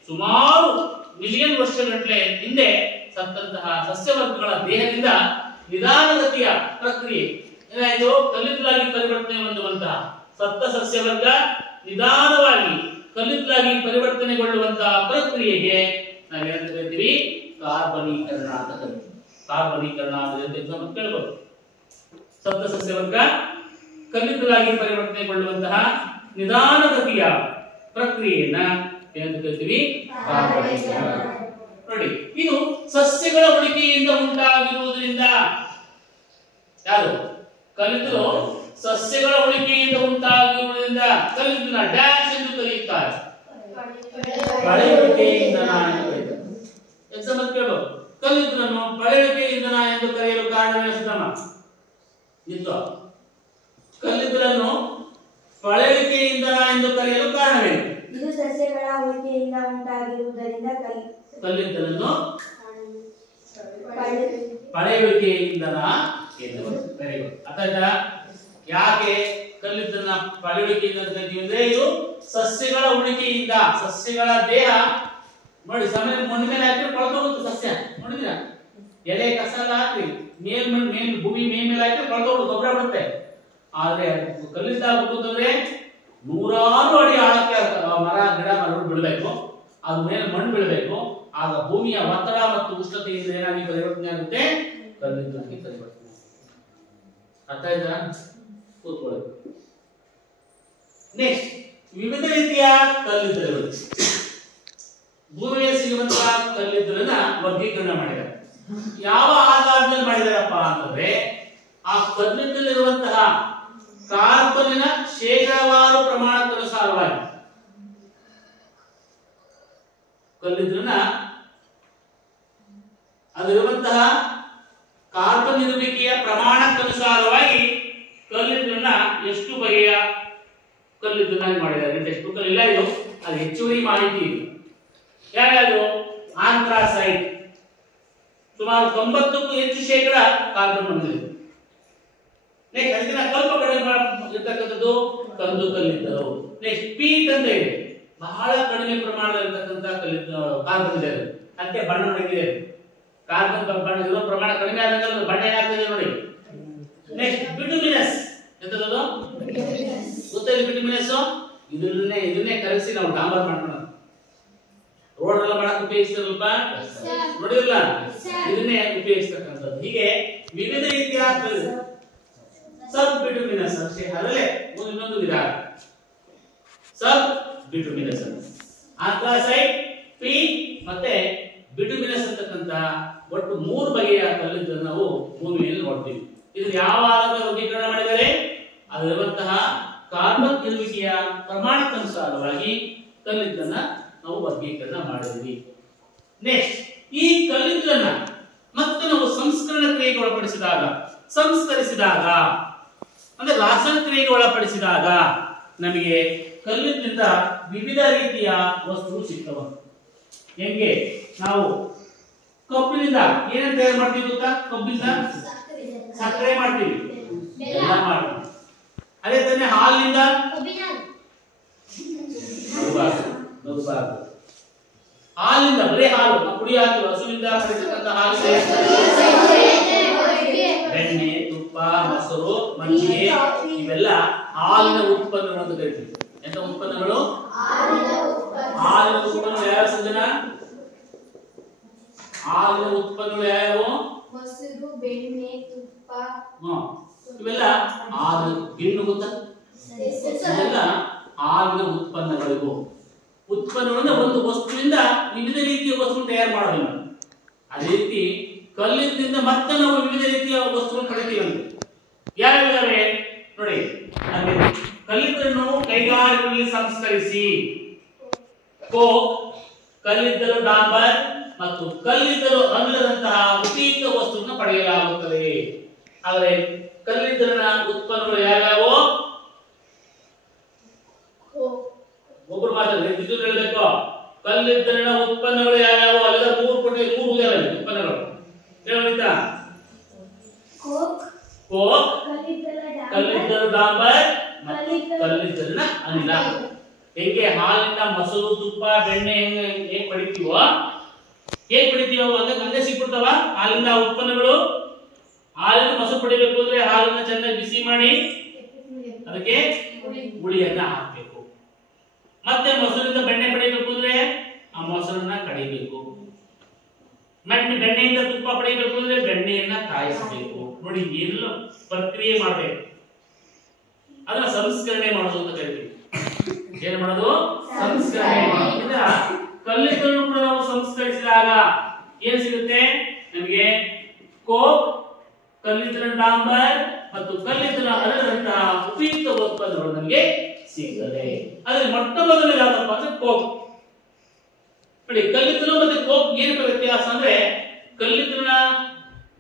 ಸುಮಾರು ಮಿಲಿಯನ್ ವರ್ಷಗಟ್ಟಲೆ ಹಿಂದೆ ಸತ್ತಂತಹ ಸಸ್ಯವರ್ಗಗಳ ದೇಹದಿಂದ ನಿಧಾನಗತಿಯ ಪ್ರಕ್ರಿಯೆ ಏನಾಯ್ತು? ಕಲ್ಲಿದ್ದಲಾಗಿ ಪರಿವರ್ತನೆ ಹೊಂದುವಂತಹ ಸತ್ತ ಸಸ್ಯವರ್ಗ ನಿಧಾನವಾಗಿ ಕಲ್ಲಿದ್ದಲಾಗಿ ಪರಿವರ್ತನೆಗೊಳ್ಳುವಂತಹ ಪ್ರಕ್ರಿಯೆಗೆ ನಾವೇನಂತ ಕರಿತೀವಿ? ಕಾರ್ಬನೀಕರಣ ಅಂತ ಕರಿತೀವಿ. ಕಾರ್ಬನೀಕರಣ ಅಂದ್ರೆ ಕೇಳಬಹುದು. ಸಪ್ತ ಸಸ್ಯವರ್ಗ ಕಲ್ಲಿದ್ದಲಾಗಿ ಪರಿವರ್ತನೆಗೊಳ್ಳುವಂತಹ ನಿಧಾನಗತಿಯ ಪ್ರಕ್ರಿಯೆಯನ್ನ ಏನಂತ ಕರಿತೀವಿ? ಕಾರ್ಬನೀಕರಣ. ನೋಡಿ, ಇದು ಸಸ್ಯಗಳ ಉಳಿಕೆಯಿಂದ ಉಂಟಾಗಿರುವುದರಿಂದ, ಯಾರು ಕಲ್ಲಿದ್ದಲು ಸಸ್ಯಗಳ ಉಳಿಕೆಯಿಂದ ಉಂಟಾಗಿರುವುದರಿಂದ ಕಲ್ಲಿದ್ದಲನ್ನ ಡ್ಯಾಶ್ ಎಂದು ಕರೆಯುತ್ತಾರೆ. ಪಳೆಯುಳಿಕೆ ಇಂಧನ ಎಂದು ಕರೆಯುತ್ತಾರೆ. ಎಕ್ಸಾಂಪಲ್ ಕೇಳಬಹುದು. ಕಲ್ಲಿದ್ದಲನ್ನು ಪಳೆಯುಳಿಕೆ ಇಂಧನ ಎಂದು ಕರೆಯಲು ಕಾರಣವೇನು ಸಿದ್ದಮ್ಮ? ಕಲ್ಲಿದ್ದಲನ್ನು ಪಳೆಯುಳಿಕೆ ಇಂಧನ ಎಂದು ಕರೆಯಲು ಕಾರಣವೇನು? ಇದು ಸಸ್ಯಗಳ ಉಳಿಕೆಯಿಂದ ಉಂಟಾಗಿರುವುದರಿಂದ ಕಲ್ಲಿದ್ದಲನ್ನು ಪಳೆಯುಳಿಕೆ ಇಂಧನ ಎಂದು. Very good. ಅರ್ಥಾಯ್ತಾ? ಯಾಕೆ ಕಲ್ಲಿದ್ದಲನ್ನ ಪಳೆಯುಳಿಕೆ ಇಂಧನ ಅಂತ ಕರಿತೀವಿ ಅಂದ್ರೆ ಇದು ಸಸ್ಯಗಳ ಉಳಿಕೆಯಿಂದ, ಸಸ್ಯಗಳ ದೇಹ ನೋಡಿ ಸಮಯ ಮಣ್ಣು ಮೇಲೆ ಹಾಕಿ ಕೊಳ್ತೋಗುತ್ತೆ ಸಸ್ಯ. ನೋಡಿದ್ರ ಎಲೆ ಕಸ ಎಲ್ಲ ಹಾಕಿ ಮೇಲ್ ಭೂಮಿ ಮೇಲೆ ಹಾಕಿ ಕೊಳ್ತೋದು ಗೊಬ್ಬರ ಬರುತ್ತೆ. ಆದ್ರೆ ಕಲ್ಲಿದ್ದಾಗ ಹುಟ್ಟುತ್ತಂದ್ರೆ 100 ಅಡಿ ಆಳಕ್ಕೆ ಮರ ಗಿಡ ಮರಗಳು ಬಿಡಬೇಕು. ಅದ್ರ ಮೇಲೆ ಮಣ್ಣು ಬೀಳಬೇಕು. ಆಗ ಭೂಮಿಯ ಒತ್ತಡ ಮತ್ತು ಉಷ್ಣತೆಯಿಂದ ಏನಾಗಿ ಪರಿವರ್ತನೆ ಆಗುತ್ತೆ? ಕಲ್ಲಿದ್ದಲಾಗಿ ಪರಿವರ್ತನೆ. ಅರ್ಥ ಆಯ್ತಾ? ಕೂತ್ಕೊಳ್ಳಿ. ನೆಕ್ಸ್ಟ್, ವಿವಿಧ ರೀತಿಯ ಕಲ್ಲಿದ್ದಲುಗಳು. ಭೂಮಿಯಲ್ಲಿ ಸಿಗುವಂತಹ ಕಲ್ಲಿದ್ದಲನ್ನ ವರ್ಗೀಕರಣ ಮಾಡಿದ್ದಾರೆ. ಯಾವ ಆಧಾರದ ಮೇಲೆ ಮಾಡಿದಾರಪ್ಪ ಅಂತಂದ್ರೆ ಆ ಕಲ್ಲಿದ್ದಲಿರುವಂತಹ ಕಾರ್ಬನ್ನಿನ ಶೇಕಡಾವಾರು ಪ್ರಮಾಣಕ್ಕನುಸಾರವಾಗಿ ಕಲ್ಲಿದ್ದಲನ್ನ ಅದರಿರುವಂತಹ ಕಾರ್ಬನ್ ಇರುವಿಕೆಯ ಪ್ರಮಾಣಕ್ಕನುಸಾರವಾಗಿ ಕಲ್ಲಿದ್ದಲನ್ನ ಎಷ್ಟು ಬಗೆಯ ಕಲ್ಲಿದ್ದಲಾಗಿ ಮಾಡಿದ್ದಾರೆ. ಟೆಕ್ಸ್ಟ್ ಬುಕ್ ಅಲ್ಲಿ ಇಲ್ಲ ಇದು, ಅದು ಹೆಚ್ಚುವರಿ ಮಾಹಿತಿ ಇದು. ಯಾವ್ಯಾವುದು? ಆಂಥ್ರಾಸೈಟ್ ಸುಮಾರು 90ಕ್ಕೂ ಹೆಚ್ಚು ಶೇಕಡ ಕಾರ್ಬನ್ ಹೊಂದಿದೆ. ನೆಕ್ಸ್ಟ್ ಅದಕ್ಕಿಂತ ಸ್ವಲ್ಪ ಕಡಿಮೆ ಇರತಕ್ಕಂಥದ್ದು ಕಂದು ಕಲ್ಲಿದ್ದಲು. ನೆಕ್ಸ್ಟ್ ಪೀಟ್ ಅಂತ ಇದೆ, ಬಹಳ ಕಡಿಮೆ ಪ್ರಮಾಣದಲ್ಲಿರ್ತಕ್ಕಂಥ ಕಾರ್ಬನ್ ಇದೆ. ಅದಕ್ಕೆ ಬಣ್ಣ ಹೊಡೆದಿದೆ. ಕಾರ್ಬನ್ ಬಣ್ಣ ಇರೋ ಪ್ರಮಾಣ ಕಡಿಮೆ ಆದಾಗ ಬಣ್ಣ ಏನಾಗ್ತದೆ ನೋಡಿ. ನೆಕ್ಸ್ಟ್ ಬಿಟುಮಿನಸ್ ಎಂತದ್ದು ಗೊತ್ತಿಲ್ಲ? ಬಿಟುಮಿನಸ್ ಇದನ್ನೇ ಕರಗಿಸಿ ನಾವು ಡಾಂಬರ್ ಮಾಡ್ಕೊಳ್ಳೋದು. ರೋಡ್ ಎಲ್ಲ ಮಾಡಕ್ಕೆ ಉಪಯೋಗಿಸ್ತಾರಲ್ಪ, ನೋಡಿರಲ್ಲ? ಇದನ್ನೇ ಉಪಯೋಗಿಸ್ತಕ್ಕಂಥದ್ದು. ಹೀಗೆ ವಿವಿಧ ರೀತಿಯ ಸಬ್ ಬಿಟುಮಿನಸ್ ಅಷ್ಟೇ. ಅದರಲ್ಲೇ ಇನ್ನೊಂದು ವಿಧ ಸಬ್ ಬಿಟುಮಿನಸ್, ಆಂಥ್ರಾಸೈಟ್, ಪೀಟ್ ಮತ್ತೆ ಬಿಟುಮಿನಸ್ ಅಂತಕ್ಕಂಥ ಒಟ್ಟು 3 ಬಗೆಯ ಕಲ್ಲಿದ್ದಲನ್ನು ನಾವು ಭೂಮಿಯಲ್ಲಿ ನೋಡ್ತೀವಿ. ಇದನ್ನು ಯಾವ ಆಧಾರದ ವರ್ಗೀಕರಣ ಮಾಡಿದರೆ? ಅದರಲ್ಲಿರುವಂತಹ ಕಾರ್ಬನ್ ಇರುವಿಕೆಯ ಪ್ರಮಾಣಕ್ಕನುಸಾರವಾಗಿ ಕಲ್ಲಿದ್ದಲನ್ನ ನಾವು ವರ್ಗೀಕರಣ ಮಾಡಿದ್ವಿ. ನೆಕ್ಸ್ಟ್, ಈ ಕಲ್ಲಿದ್ದಲನ್ನ ಮತ್ತೆ ನಾವು ಸಂಸ್ಕರಣ ಕ್ರಿಯೆಗೆ ಸಂಸ್ಕರಿಸಿದಾಗ ಅಂದ್ರೆ ರಾಸಾಯನಿಕ ಕ್ರಿಯೆಗೆ ಒಳಪಡಿಸಿದಾಗ ನಮಗೆ ಕಲ್ಲಿದ್ದಲಿಂದ ವಿವಿಧ ರೀತಿಯ ವಸ್ತುಗಳು ಸಿಗ್ತವೆ. ಹೆಂಗೆ? ನಾವು ಕಬ್ಬಿನಿಂದ ಏನೇನು ತಯಾರು ಮಾಡ್ತೀವಿ ಗೊತ್ತಾ? ಕಬ್ಬಿನಿಂದ ಸಕ್ಕರೆ ಮಾಡ್ತೀವಿ, ಎಲ್ಲ ಮಾಡ್ತೀವಿ. ಅದೇ ತಾನೇ ಹಾಲಿನಿಂದ ಹಾಲಿಂದ ಬರೀ ಹಾಲು ಕುಡಿ ಹಾಕಲು ಹಸುವಿಂದ ಪಡೆಯತಕ್ಕಂಥ ಹಾಲು, ಬೆಣ್ಣೆ, ತುಪ್ಪ, ಮೊಸರು, ಮಜ್ಜಿಗೆ ಇವೆಲ್ಲ ಹಾಲಿನ ಉತ್ಪನ್ನಗಳು ಅಂತ ಕರಿತೀವಿ. ಎಂತ ಉತ್ಪನ್ನಗಳು? ಹಾಲಿನ ಉತ್ಪನ್ನಗಳು ಯಾವ ಸಂಜನ? ಹಾಲಿನ ಉತ್ಪನ್ನಗಳು ಯಾವ್ಯಾವು? ಮೊಸರು, ಬೆಣ್ಣೆ, ತುಪ್ಪ ಇವೆಲ್ಲ ಹಾಲು. ಗಿಣ್ಣು ಗೊತ್ತಾ? ಇದೆಲ್ಲ ಹಾಲಿನ ಉತ್ಪನ್ನಗಳಿಗೂ. ಉತ್ಪನ್ನಗಳನ್ನ ಒಂದು ವಸ್ತುವಿಂದ ವಿವಿಧ ರೀತಿಯ ವಸ್ತು ತಯಾರು ಮಾಡೋದಿಲ್ಲ. ಅದೇ ರೀತಿ ಕಲ್ಲಿನಿಂದ ಮತ್ತೆ ನಾವು ವಿವಿಧ ರೀತಿಯ ವಸ್ತುಗಳನ್ನು ಪಡಿತೀವಿ ಅಂತ. ಯಾವ್ಯಾವೆ ನೋಡಿ, ಕಲ್ಲಿದ್ದಲನ್ನು ಕೈಗಾರಿಕೆಗಳಲ್ಲಿ ಸಂಸ್ಕರಿಸಿ ಕೋಕ್, ಕಲ್ಲಿದ್ದಲು ಡಾಂಬರ್ ಮತ್ತು ಕಲ್ಲಿದ್ದಲು ಅಲ್ಲದಂತಹ ಉಪಯುಕ್ತ ವಸ್ತುವನ್ನು ಪಡೆಯಲಾಗುತ್ತದೆ. ಆದರೆ ಕಲ್ಲಿದ್ದಲಿನ ಉತ್ಪನ್ನಗಳು ಯಾವ್ಯಾವು? ಒಬ್ಬರು ಮಾತಾಡಿದ್ರೆ ಬಿದ್ದು ಹೇಳಬೇಕು. ಕಲ್ಲಿದ್ದಲಿನ ಉತ್ಪನ್ನಗಳು ಯಾವ್ಯಾವು? ಅಲ್ಲಿಂದ 3 ಉತ್ಪನ್ನಗಳು ಹೇಳುತ್ತಾ? ಕೋಕ್, ಕಲ್ಲಿದ್ದಲು ಡಾಂಬರ್ ಮತ್ತು ಕಲ್ಲಿದ್ದಲಿನ ಅನಿಲ. ಹೇಗೆ ಹಾಲಿನ ಮೊಸರು, ತುಪ್ಪ, ಬೆಣ್ಣೆ ಹೇಗೆ ಪಡಿತೀವೋ ಹಂಗೆ ಸಿಕ್ಬಿಡ್ತಾವ ಹಾಲಿನ ಉತ್ಪನ್ನಗಳು. ಹಾಲಿನ ಮೊಸರು ಪಡಿಬೇಕು ಅಂದ್ರೆ ಹಾಲನ್ನ ಚೆನ್ನಾಗಿ ಬಿಸಿ ಮಾಡಿ ಅದಕ್ಕೆ ಹುಳಿಯನ್ನ ಹಾಕಬೇಕು. ಮತ್ತೆ ಮೊಸರಿಂದ ಬೆಣ್ಣೆ ಪಡಿಬೇಕು ಅಂದ್ರೆ ಆ ಮೊಸರನ್ನ ಕಡಿಬೇಕು. ಬೆಣ್ಣೆಯಿಂದ ತುಪ್ಪ ಪಡಿಬೇಕು ಅಂದ್ರೆ ಬೆಣ್ಣೆಯನ್ನ ಕಾಯಿಸಬೇಕು. ನೋಡಿ, ಎಲ್ಲ ಪ್ರಕ್ರಿಯೆ ಮಾಡಬೇಕು. ಅದನ್ನ ಸಂಸ್ಕರಣೆ ಮಾಡೋದು ಅಂತ ಕರಿತೀವಿ. ಏನ್ ಮಾಡೋದು? ಸಂಸ್ಕರಣೆ ಮಾಡೋದ್ರಿಂದ ಕಲ್ಲಿದ್ದಲು ಕೂಡ ನಾವು ಸಂಸ್ಕರಿಸಿದಾಗ ಏನ್ ಸಿಗುತ್ತೆ ನಮಗೆ? ಕೋಕ್, ಕಲ್ಲಿದ್ದಲು ಡಾಂಬರ್ ಮತ್ತು ಕಲ್ಲಿದ್ದಲು ಅಲ್ಲದಂತಹ ಉಪಯುಕ್ತ ಉತ್ಪನ್ನಗಳು ನಮಗೆ ಸಿಗ್ತದೆ. ಅದ್ರಲ್ಲಿ ಮೊಟ್ಟ ಮೊದಲು ಯಾವ್ದಪ್ಪ ಅಂದ್ರೆ ಕೋಕ್. ನೋಡಿ, ಕಲ್ಲಿದ್ದಲು ಮತ್ತೆ ಕೋಕ್ ಏನು ವ್ಯತ್ಯಾಸ ಅಂದ್ರೆ ಕಲ್ಲಿದ್ದಲಿನ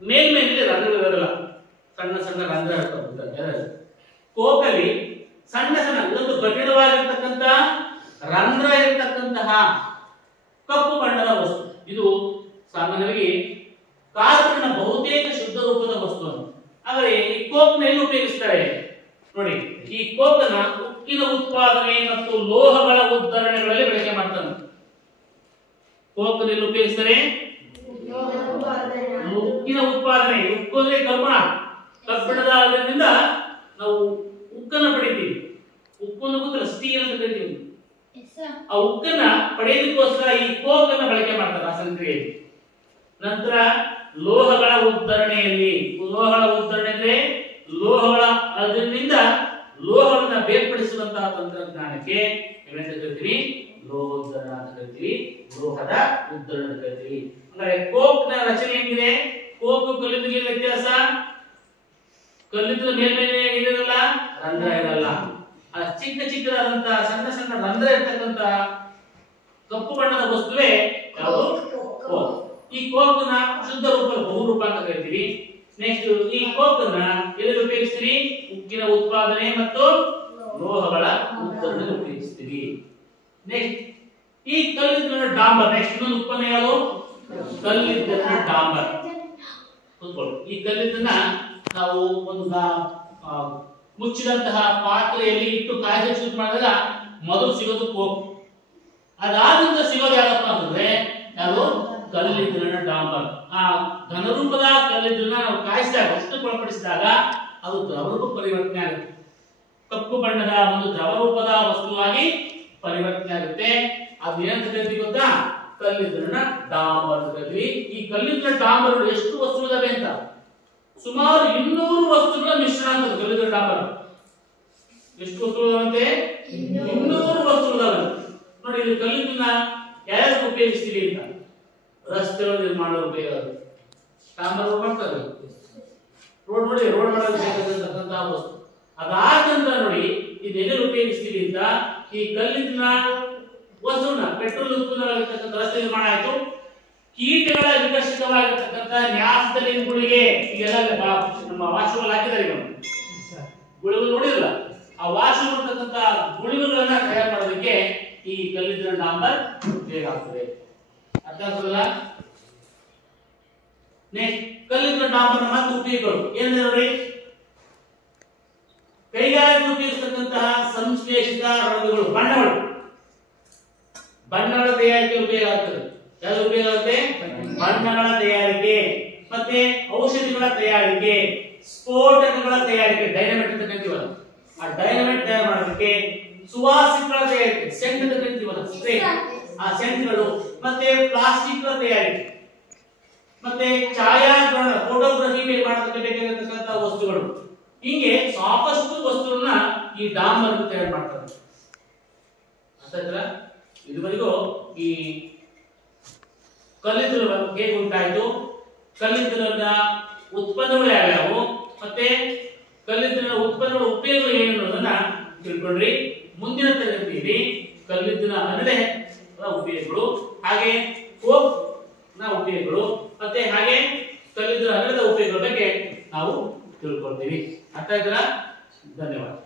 ಮೇಲ್ಮೇಲೆ ರಂಧ್ರಗಳಿರಲ್ಲ, ಸಣ್ಣ ಸಣ್ಣ ರಂಧ್ರ ಇರ್ತವೆ. ಕೋಕಲ್ಲಿ ಸಣ್ಣ ಸಣ್ಣ ಇದೊಂದು ಕಠಿಣವಾಗಿರ್ತಕ್ಕಂಥ ರಂಧ್ರ ಇರತಕ್ಕಂತಹ ಕಪ್ಪು ಬಣ್ಣದ ವಸ್ತು. ಇದು ಸಾಮಾನ್ಯವಾಗಿ ಕಾರ್ಬನ್ನ ಬಹುತೇಕ ಶುದ್ಧ ರೂಪದ ವಸ್ತು. ಆದರೆ ಈ ಕೋಕ್ ನಲ್ಲಿ ಉಪಯೋಗಿಸ್ತಾರೆ. ನೋಡಿ, ಈ ಕೋಕ್ ಅನ್ನ ಉಕ್ಕಿನ ಉತ್ಪಾದನೆ ಮತ್ತು ಲೋಹಗಳ ಉದ್ಧರಣೆಗಳಲ್ಲಿ ಬಳಕೆ ಮಾಡ್ತಾರೆ. ಕೋಕ್ ನಲ್ಲಿ ಉಪಯೋಗಿಸ್ತಾರೆ ಉಕ್ಕಿನ ಉತ್ಪಾದನೆ. ಉಕ್ಕು ಅಂದ್ರೆ ಕಬ್ಬಿಣದ ಅದರಿಂದ ನಾವು ಉಕ್ಕನ್ನು ಪಡಿತೀವಿ. ಉಕ್ಕನ್ನು ಗೊತ್ತಲ್ಲ, ಸ್ಟೀಲ್ ಅಂತ ಕರಿತೀವಿ. ಆ ಉಕ್ಕನ್ನ ಪಡೆಯೋದಕ್ಕೋಸ್ಕರ ಈ ಕೋಕ್ ಅನ್ನ ಬಳಕೆ ಮಾಡ್ತಾರೆ ಆ ಸಂಕ್ರಿಯೆಯಲ್ಲಿ. ನಂತರ ಲೋಹಗಳ ಉದ್ಧರಣೆಯಲ್ಲಿ, ಲೋಹಗಳ ಉದ್ಧರಣೆ ಅಂದ್ರೆ ಲೋಹಗಳ ಅದರಿಂದ ಲೋಹಗಳನ್ನ ಬೇರ್ಪಡಿಸುವಂತಹ ತಂತ್ರಜ್ಞಾನಕ್ಕೆ ಏನಂತ ಕರಿತೀವಿ? ಲೋಹೋದ್ಧರಣ ಅಂತ ಕರಿತೀವಿ, ಲೋಹದ ಉದ್ಧರಣ ಅಂತ ಕರಿತೀವಿ. ಅಂದ್ರೆ ಕೋಕ್ ನ ರಚನೆ ಹೆಂಗಿದೆ? ಕೋಕ್ ಕಲ್ಲಿದ್ದಲಿಗೆ ವ್ಯತ್ಯಾಸ, ಕಲ್ಲಿದ್ದಲು ಮೇಲ್ಮೇಲೆ ಇರಲ್ಲ, ರಂಧ್ರ ಇರಲ್ಲ. ಆ ಚಿಕ್ಕದಾದಂತಹ ಸಣ್ಣ ಸಣ್ಣ ರಂಧ್ರ ಇರ್ತಕ್ಕಂತ ಕಪ್ಪು ಬಣ್ಣದ ವಸ್ತುವೇ ಯಾವುದು? ಕೋಕ್. ಈ ಕೋಕ್ ನ ಶುದ್ಧ ರೂಪ ಬಹುರೂಪ ಅಂತ ಕರಿತೀವಿ. ನೆಕ್ಸ್ಟ್ ಈ ಕೋಕ್ ನ ಎಲ್ಲಿ ಉಪಯೋಗಿಸ್ತೀವಿ? ಉಕ್ಕಿನ ಉತ್ಪಾದನೆ ಮತ್ತು ಲೋಹಗಳ ಉದ್ಧರಣೆಗೆ ಉಪಯೋಗಿಸ್ತೀವಿ. ನೆಕ್ಸ್ಟ್ ಈ ಕಲ್ಲಿದ್ದಲಿನ ಡಾಂಬರ್. ನೆಕ್ಸ್ಟ್ ಇನ್ನೊಂದು ಉತ್ಪನ್ನ ಯಾವುದು? ಕಲ್ಲಿದ್ದಲಿನ ಡಾಂಬರ್. ಈ ಕಲ್ಲಿದ್ದನ್ನ ನಾವು ಒಂದು ಮುಚ್ಚಿದಂತಹ ಪಾತ್ರೆಯಲ್ಲಿ ಇಟ್ಟು ಕಾಯಿಸಿ ಶುರು ಮಾಡಿದಾಗ ಮೊದಲು ಸಿಗೋದು ಕೋಕ್. ಅದಾದ್ರಿಂದ ಸಿಗೋದು ಯಾರಪ್ಪ ಅಂತಂದ್ರೆ ಯಾವುದು? ಕಲ್ಲಿದ್ದಲಿನ ಡಾಂಬರ್. ಆ ಘನರೂಪದ ಕಲ್ಲಿದ್ದಲನ್ನ ನಾವು ಕಾಯಿಸಿದಾಗ, ಉಷ್ಣಗೊಳಪಡಿಸಿದಾಗ ಅದು ದ್ರವರೂಪ ಪರಿವರ್ತನೆ ಆಗುತ್ತೆ. ಕಪ್ಪು ಬಣ್ಣದ ಒಂದು ದ್ರವರೂಪದ ವಸ್ತುವಾಗಿ ಪರಿವರ್ತನೆ ಆಗುತ್ತೆ. ಅದು ಏನಂತ ಕರಿತೀವಿ ಗೊತ್ತಾ? ಕಲ್ಲಿದ್ದಲಿನ ಡಾಂಬರ್ ಅಂತ ಕರಿತೀವಿ. ಈ ಕಲ್ಲಿದ್ದಲಿನ ಡಾಂಬರ್ ಎಷ್ಟು ವಸ್ತುಗಳಿದಾವೆ ಅಂತ? ಸುಮಾರು 200 ವಸ್ತುಗಳ ಮಿಶ್ರಣ ಅಂತ ಕಲ್ಲಿದ್ದಲಿನ ಡಾಂಬರ್. ಎಷ್ಟು ವಸ್ತುಗಳಂತೆ? 200 ವಸ್ತುಗಳಿದಾವೆ. ನೋಡಿ, ಇದು ಕಲ್ಲಿದ್ದಲನ್ನ ಯಾರು ಉಪಯೋಗಿಸ್ತೀವಿ ಅಂತ? ರಸ್ತೆಗಳ ನಿರ್ಮಾಣ ಉಪಯೋಗ. ಡಾಂಬರ್ ಮಾಡ್ತಾರೆ, ರೋಡ್ ನೋಡಿ, ರೋಡ್ ಮಾಡಲು ಬೇಕಾದಂತಹ ವಸ್ತು. ಅದಾದ ನಂತರ ನೋಡಿ ಇದೆಲ್ಲ ಉಪಯೋಗಿಸ್ತೀವಿ ಅಂತ ಈ ಕಲ್ಲಿದ್ದಲಿನ ವಸ್ತುನ ಪೆಟ್ರೋಲ್ ಉತ್ಪನ್ನವಾಗಿರ್ತಕ್ಕಂಥ ರಸ್ತೆ ನಿರ್ಮಾಣ ಆಯ್ತು. ಕೀಟಗಳ ವಿಕಸಿತವಾಗಿರ್ತಕ್ಕಂಥ ನ್ಯಾಸದಲ್ಲಿನ ಗುಳಿಗೆ ಈಗೆಲ್ಲ ನಮ್ಮ ವಾಶುಗಳು ಹಾಕಿದ್ದಾರೆ. ಗುಳಿಗಳು ನೋಡಿರಲ್ಲ, ಆ ವಾಶು ಮಾಡ್ತಕ್ಕಂಥ ಗುಳಿಗಳನ್ನ ತಯಾರು ಮಾಡೋದಕ್ಕೆ ಈ ಕಲ್ಲಿದ್ದಲಿನ ಡಾಂಬರ್ ಉಪಯೋಗ ಆಗ್ತದೆ. ಅರ್ಥ ಆಗ್ತದಲ್ಲ? ನೆಕ್ಸ್ಟ್ ಕಲ್ಲಿದ್ದಲಿನ ಡಾಂಬರ್ ಮತ್ತು ಉಪಯೋಗಗಳು ಏನಿದೆ ನೋಡಿ. ಕೈಗಾರಿಕೆ ಉಪಯೋಗಿಸತಕ್ಕಂತಹ ಸಂಶ್ಲೇಷಿತ ರಂಗಗಳು, ಬಣ್ಣಗಳ ತಯಾರಿಕೆ ಉಪಯೋಗ ಆಗ್ತದೆ. ಯಾವ್ದು ಉಪಯೋಗ ಆಗುತ್ತೆ? ಬಣ್ಣಗಳ ತಯಾರಿಕೆ, ಮತ್ತೆ ಔಷಧಿಗಳ ತಯಾರಿಕೆ, ಸ್ಫೋಟಕಗಳ ತಯಾರಿಕೆ, ಡೈನಮೈಟ್ ಅಂತ ಕರಿತೀವಲ್ಲ, ಆ ಡೈನಮೈಟ್ ತಯಾರು ಮಾಡೋದಕ್ಕೆ, ಸುವಾಸಕಗಳ ತಯಾರಿಕೆ, ಸೆಂಟ್ ಅಂತ ಕರಿತೀವಲ್ಲ, ಸ್ಪ್ರೇ, ಆ ಸೆಂಟ್ಗಳು, ಮತ್ತೆ ಪ್ಲಾಸ್ಟಿಕ್ ಗಳ ತಯಾರಿಕೆ, ಮತ್ತೆ ಛಾಯಾಗ್ರಹಣ, ಫೋಟೋಗ್ರಫಿ ಮಾಡೋದಕ್ಕೆ ಬೇಕಾಗಿರತಕ್ಕಂತಹ ವಸ್ತುಗಳು, ಹೀಗೆ ಸಾಕಷ್ಟು ವಸ್ತುಗಳನ್ನ ಈ ಡಾಂಬರ್ ತಯಾರು ಮಾಡ್ತಾರೆ. ಅರ್ಥಾಯ್ತಾ? ಇದುವರೆಗೂ ಈ ಕಲ್ಲಿದ್ದಲು ಹೇಗೆ ಉಂಟಾಯಿತು, ಕಲ್ಲಿದ್ದಲಿನ ಉತ್ಪನ್ನಗಳು ಯಾವ್ಯಾವು, ಮತ್ತೆ ಕಲ್ಲಿದ್ದಲಿನ ಉತ್ಪನ್ನಗಳ ಉಪಯೋಗ ಏನು ಅನ್ನೋದನ್ನ ತಿಳ್ಕೊಂಡ್ರಿ. ಮುಂದಿನ ತರಗತಿಯಲ್ಲಿ ಕಲ್ಲಿದ್ದಲಿನ ಹರಳೆ ಉಪಯೋಗಗಳು, ಹಾಗೆ ಕೋಕ್ ನ ಉಪಯೋಗಗಳು, ಮತ್ತೆ ಹಾಗೆ ಕಲ್ಲಿದ್ದಲಿನ ಹರಳದ ಉಪಯೋಗಗಳ ಬಗ್ಗೆ ನಾವು ತಿಳ್ಕೊಳ್ತೀವಿ. ಅರ್ಥ ಆಯ್ತಾ? ಧನ್ಯವಾದ.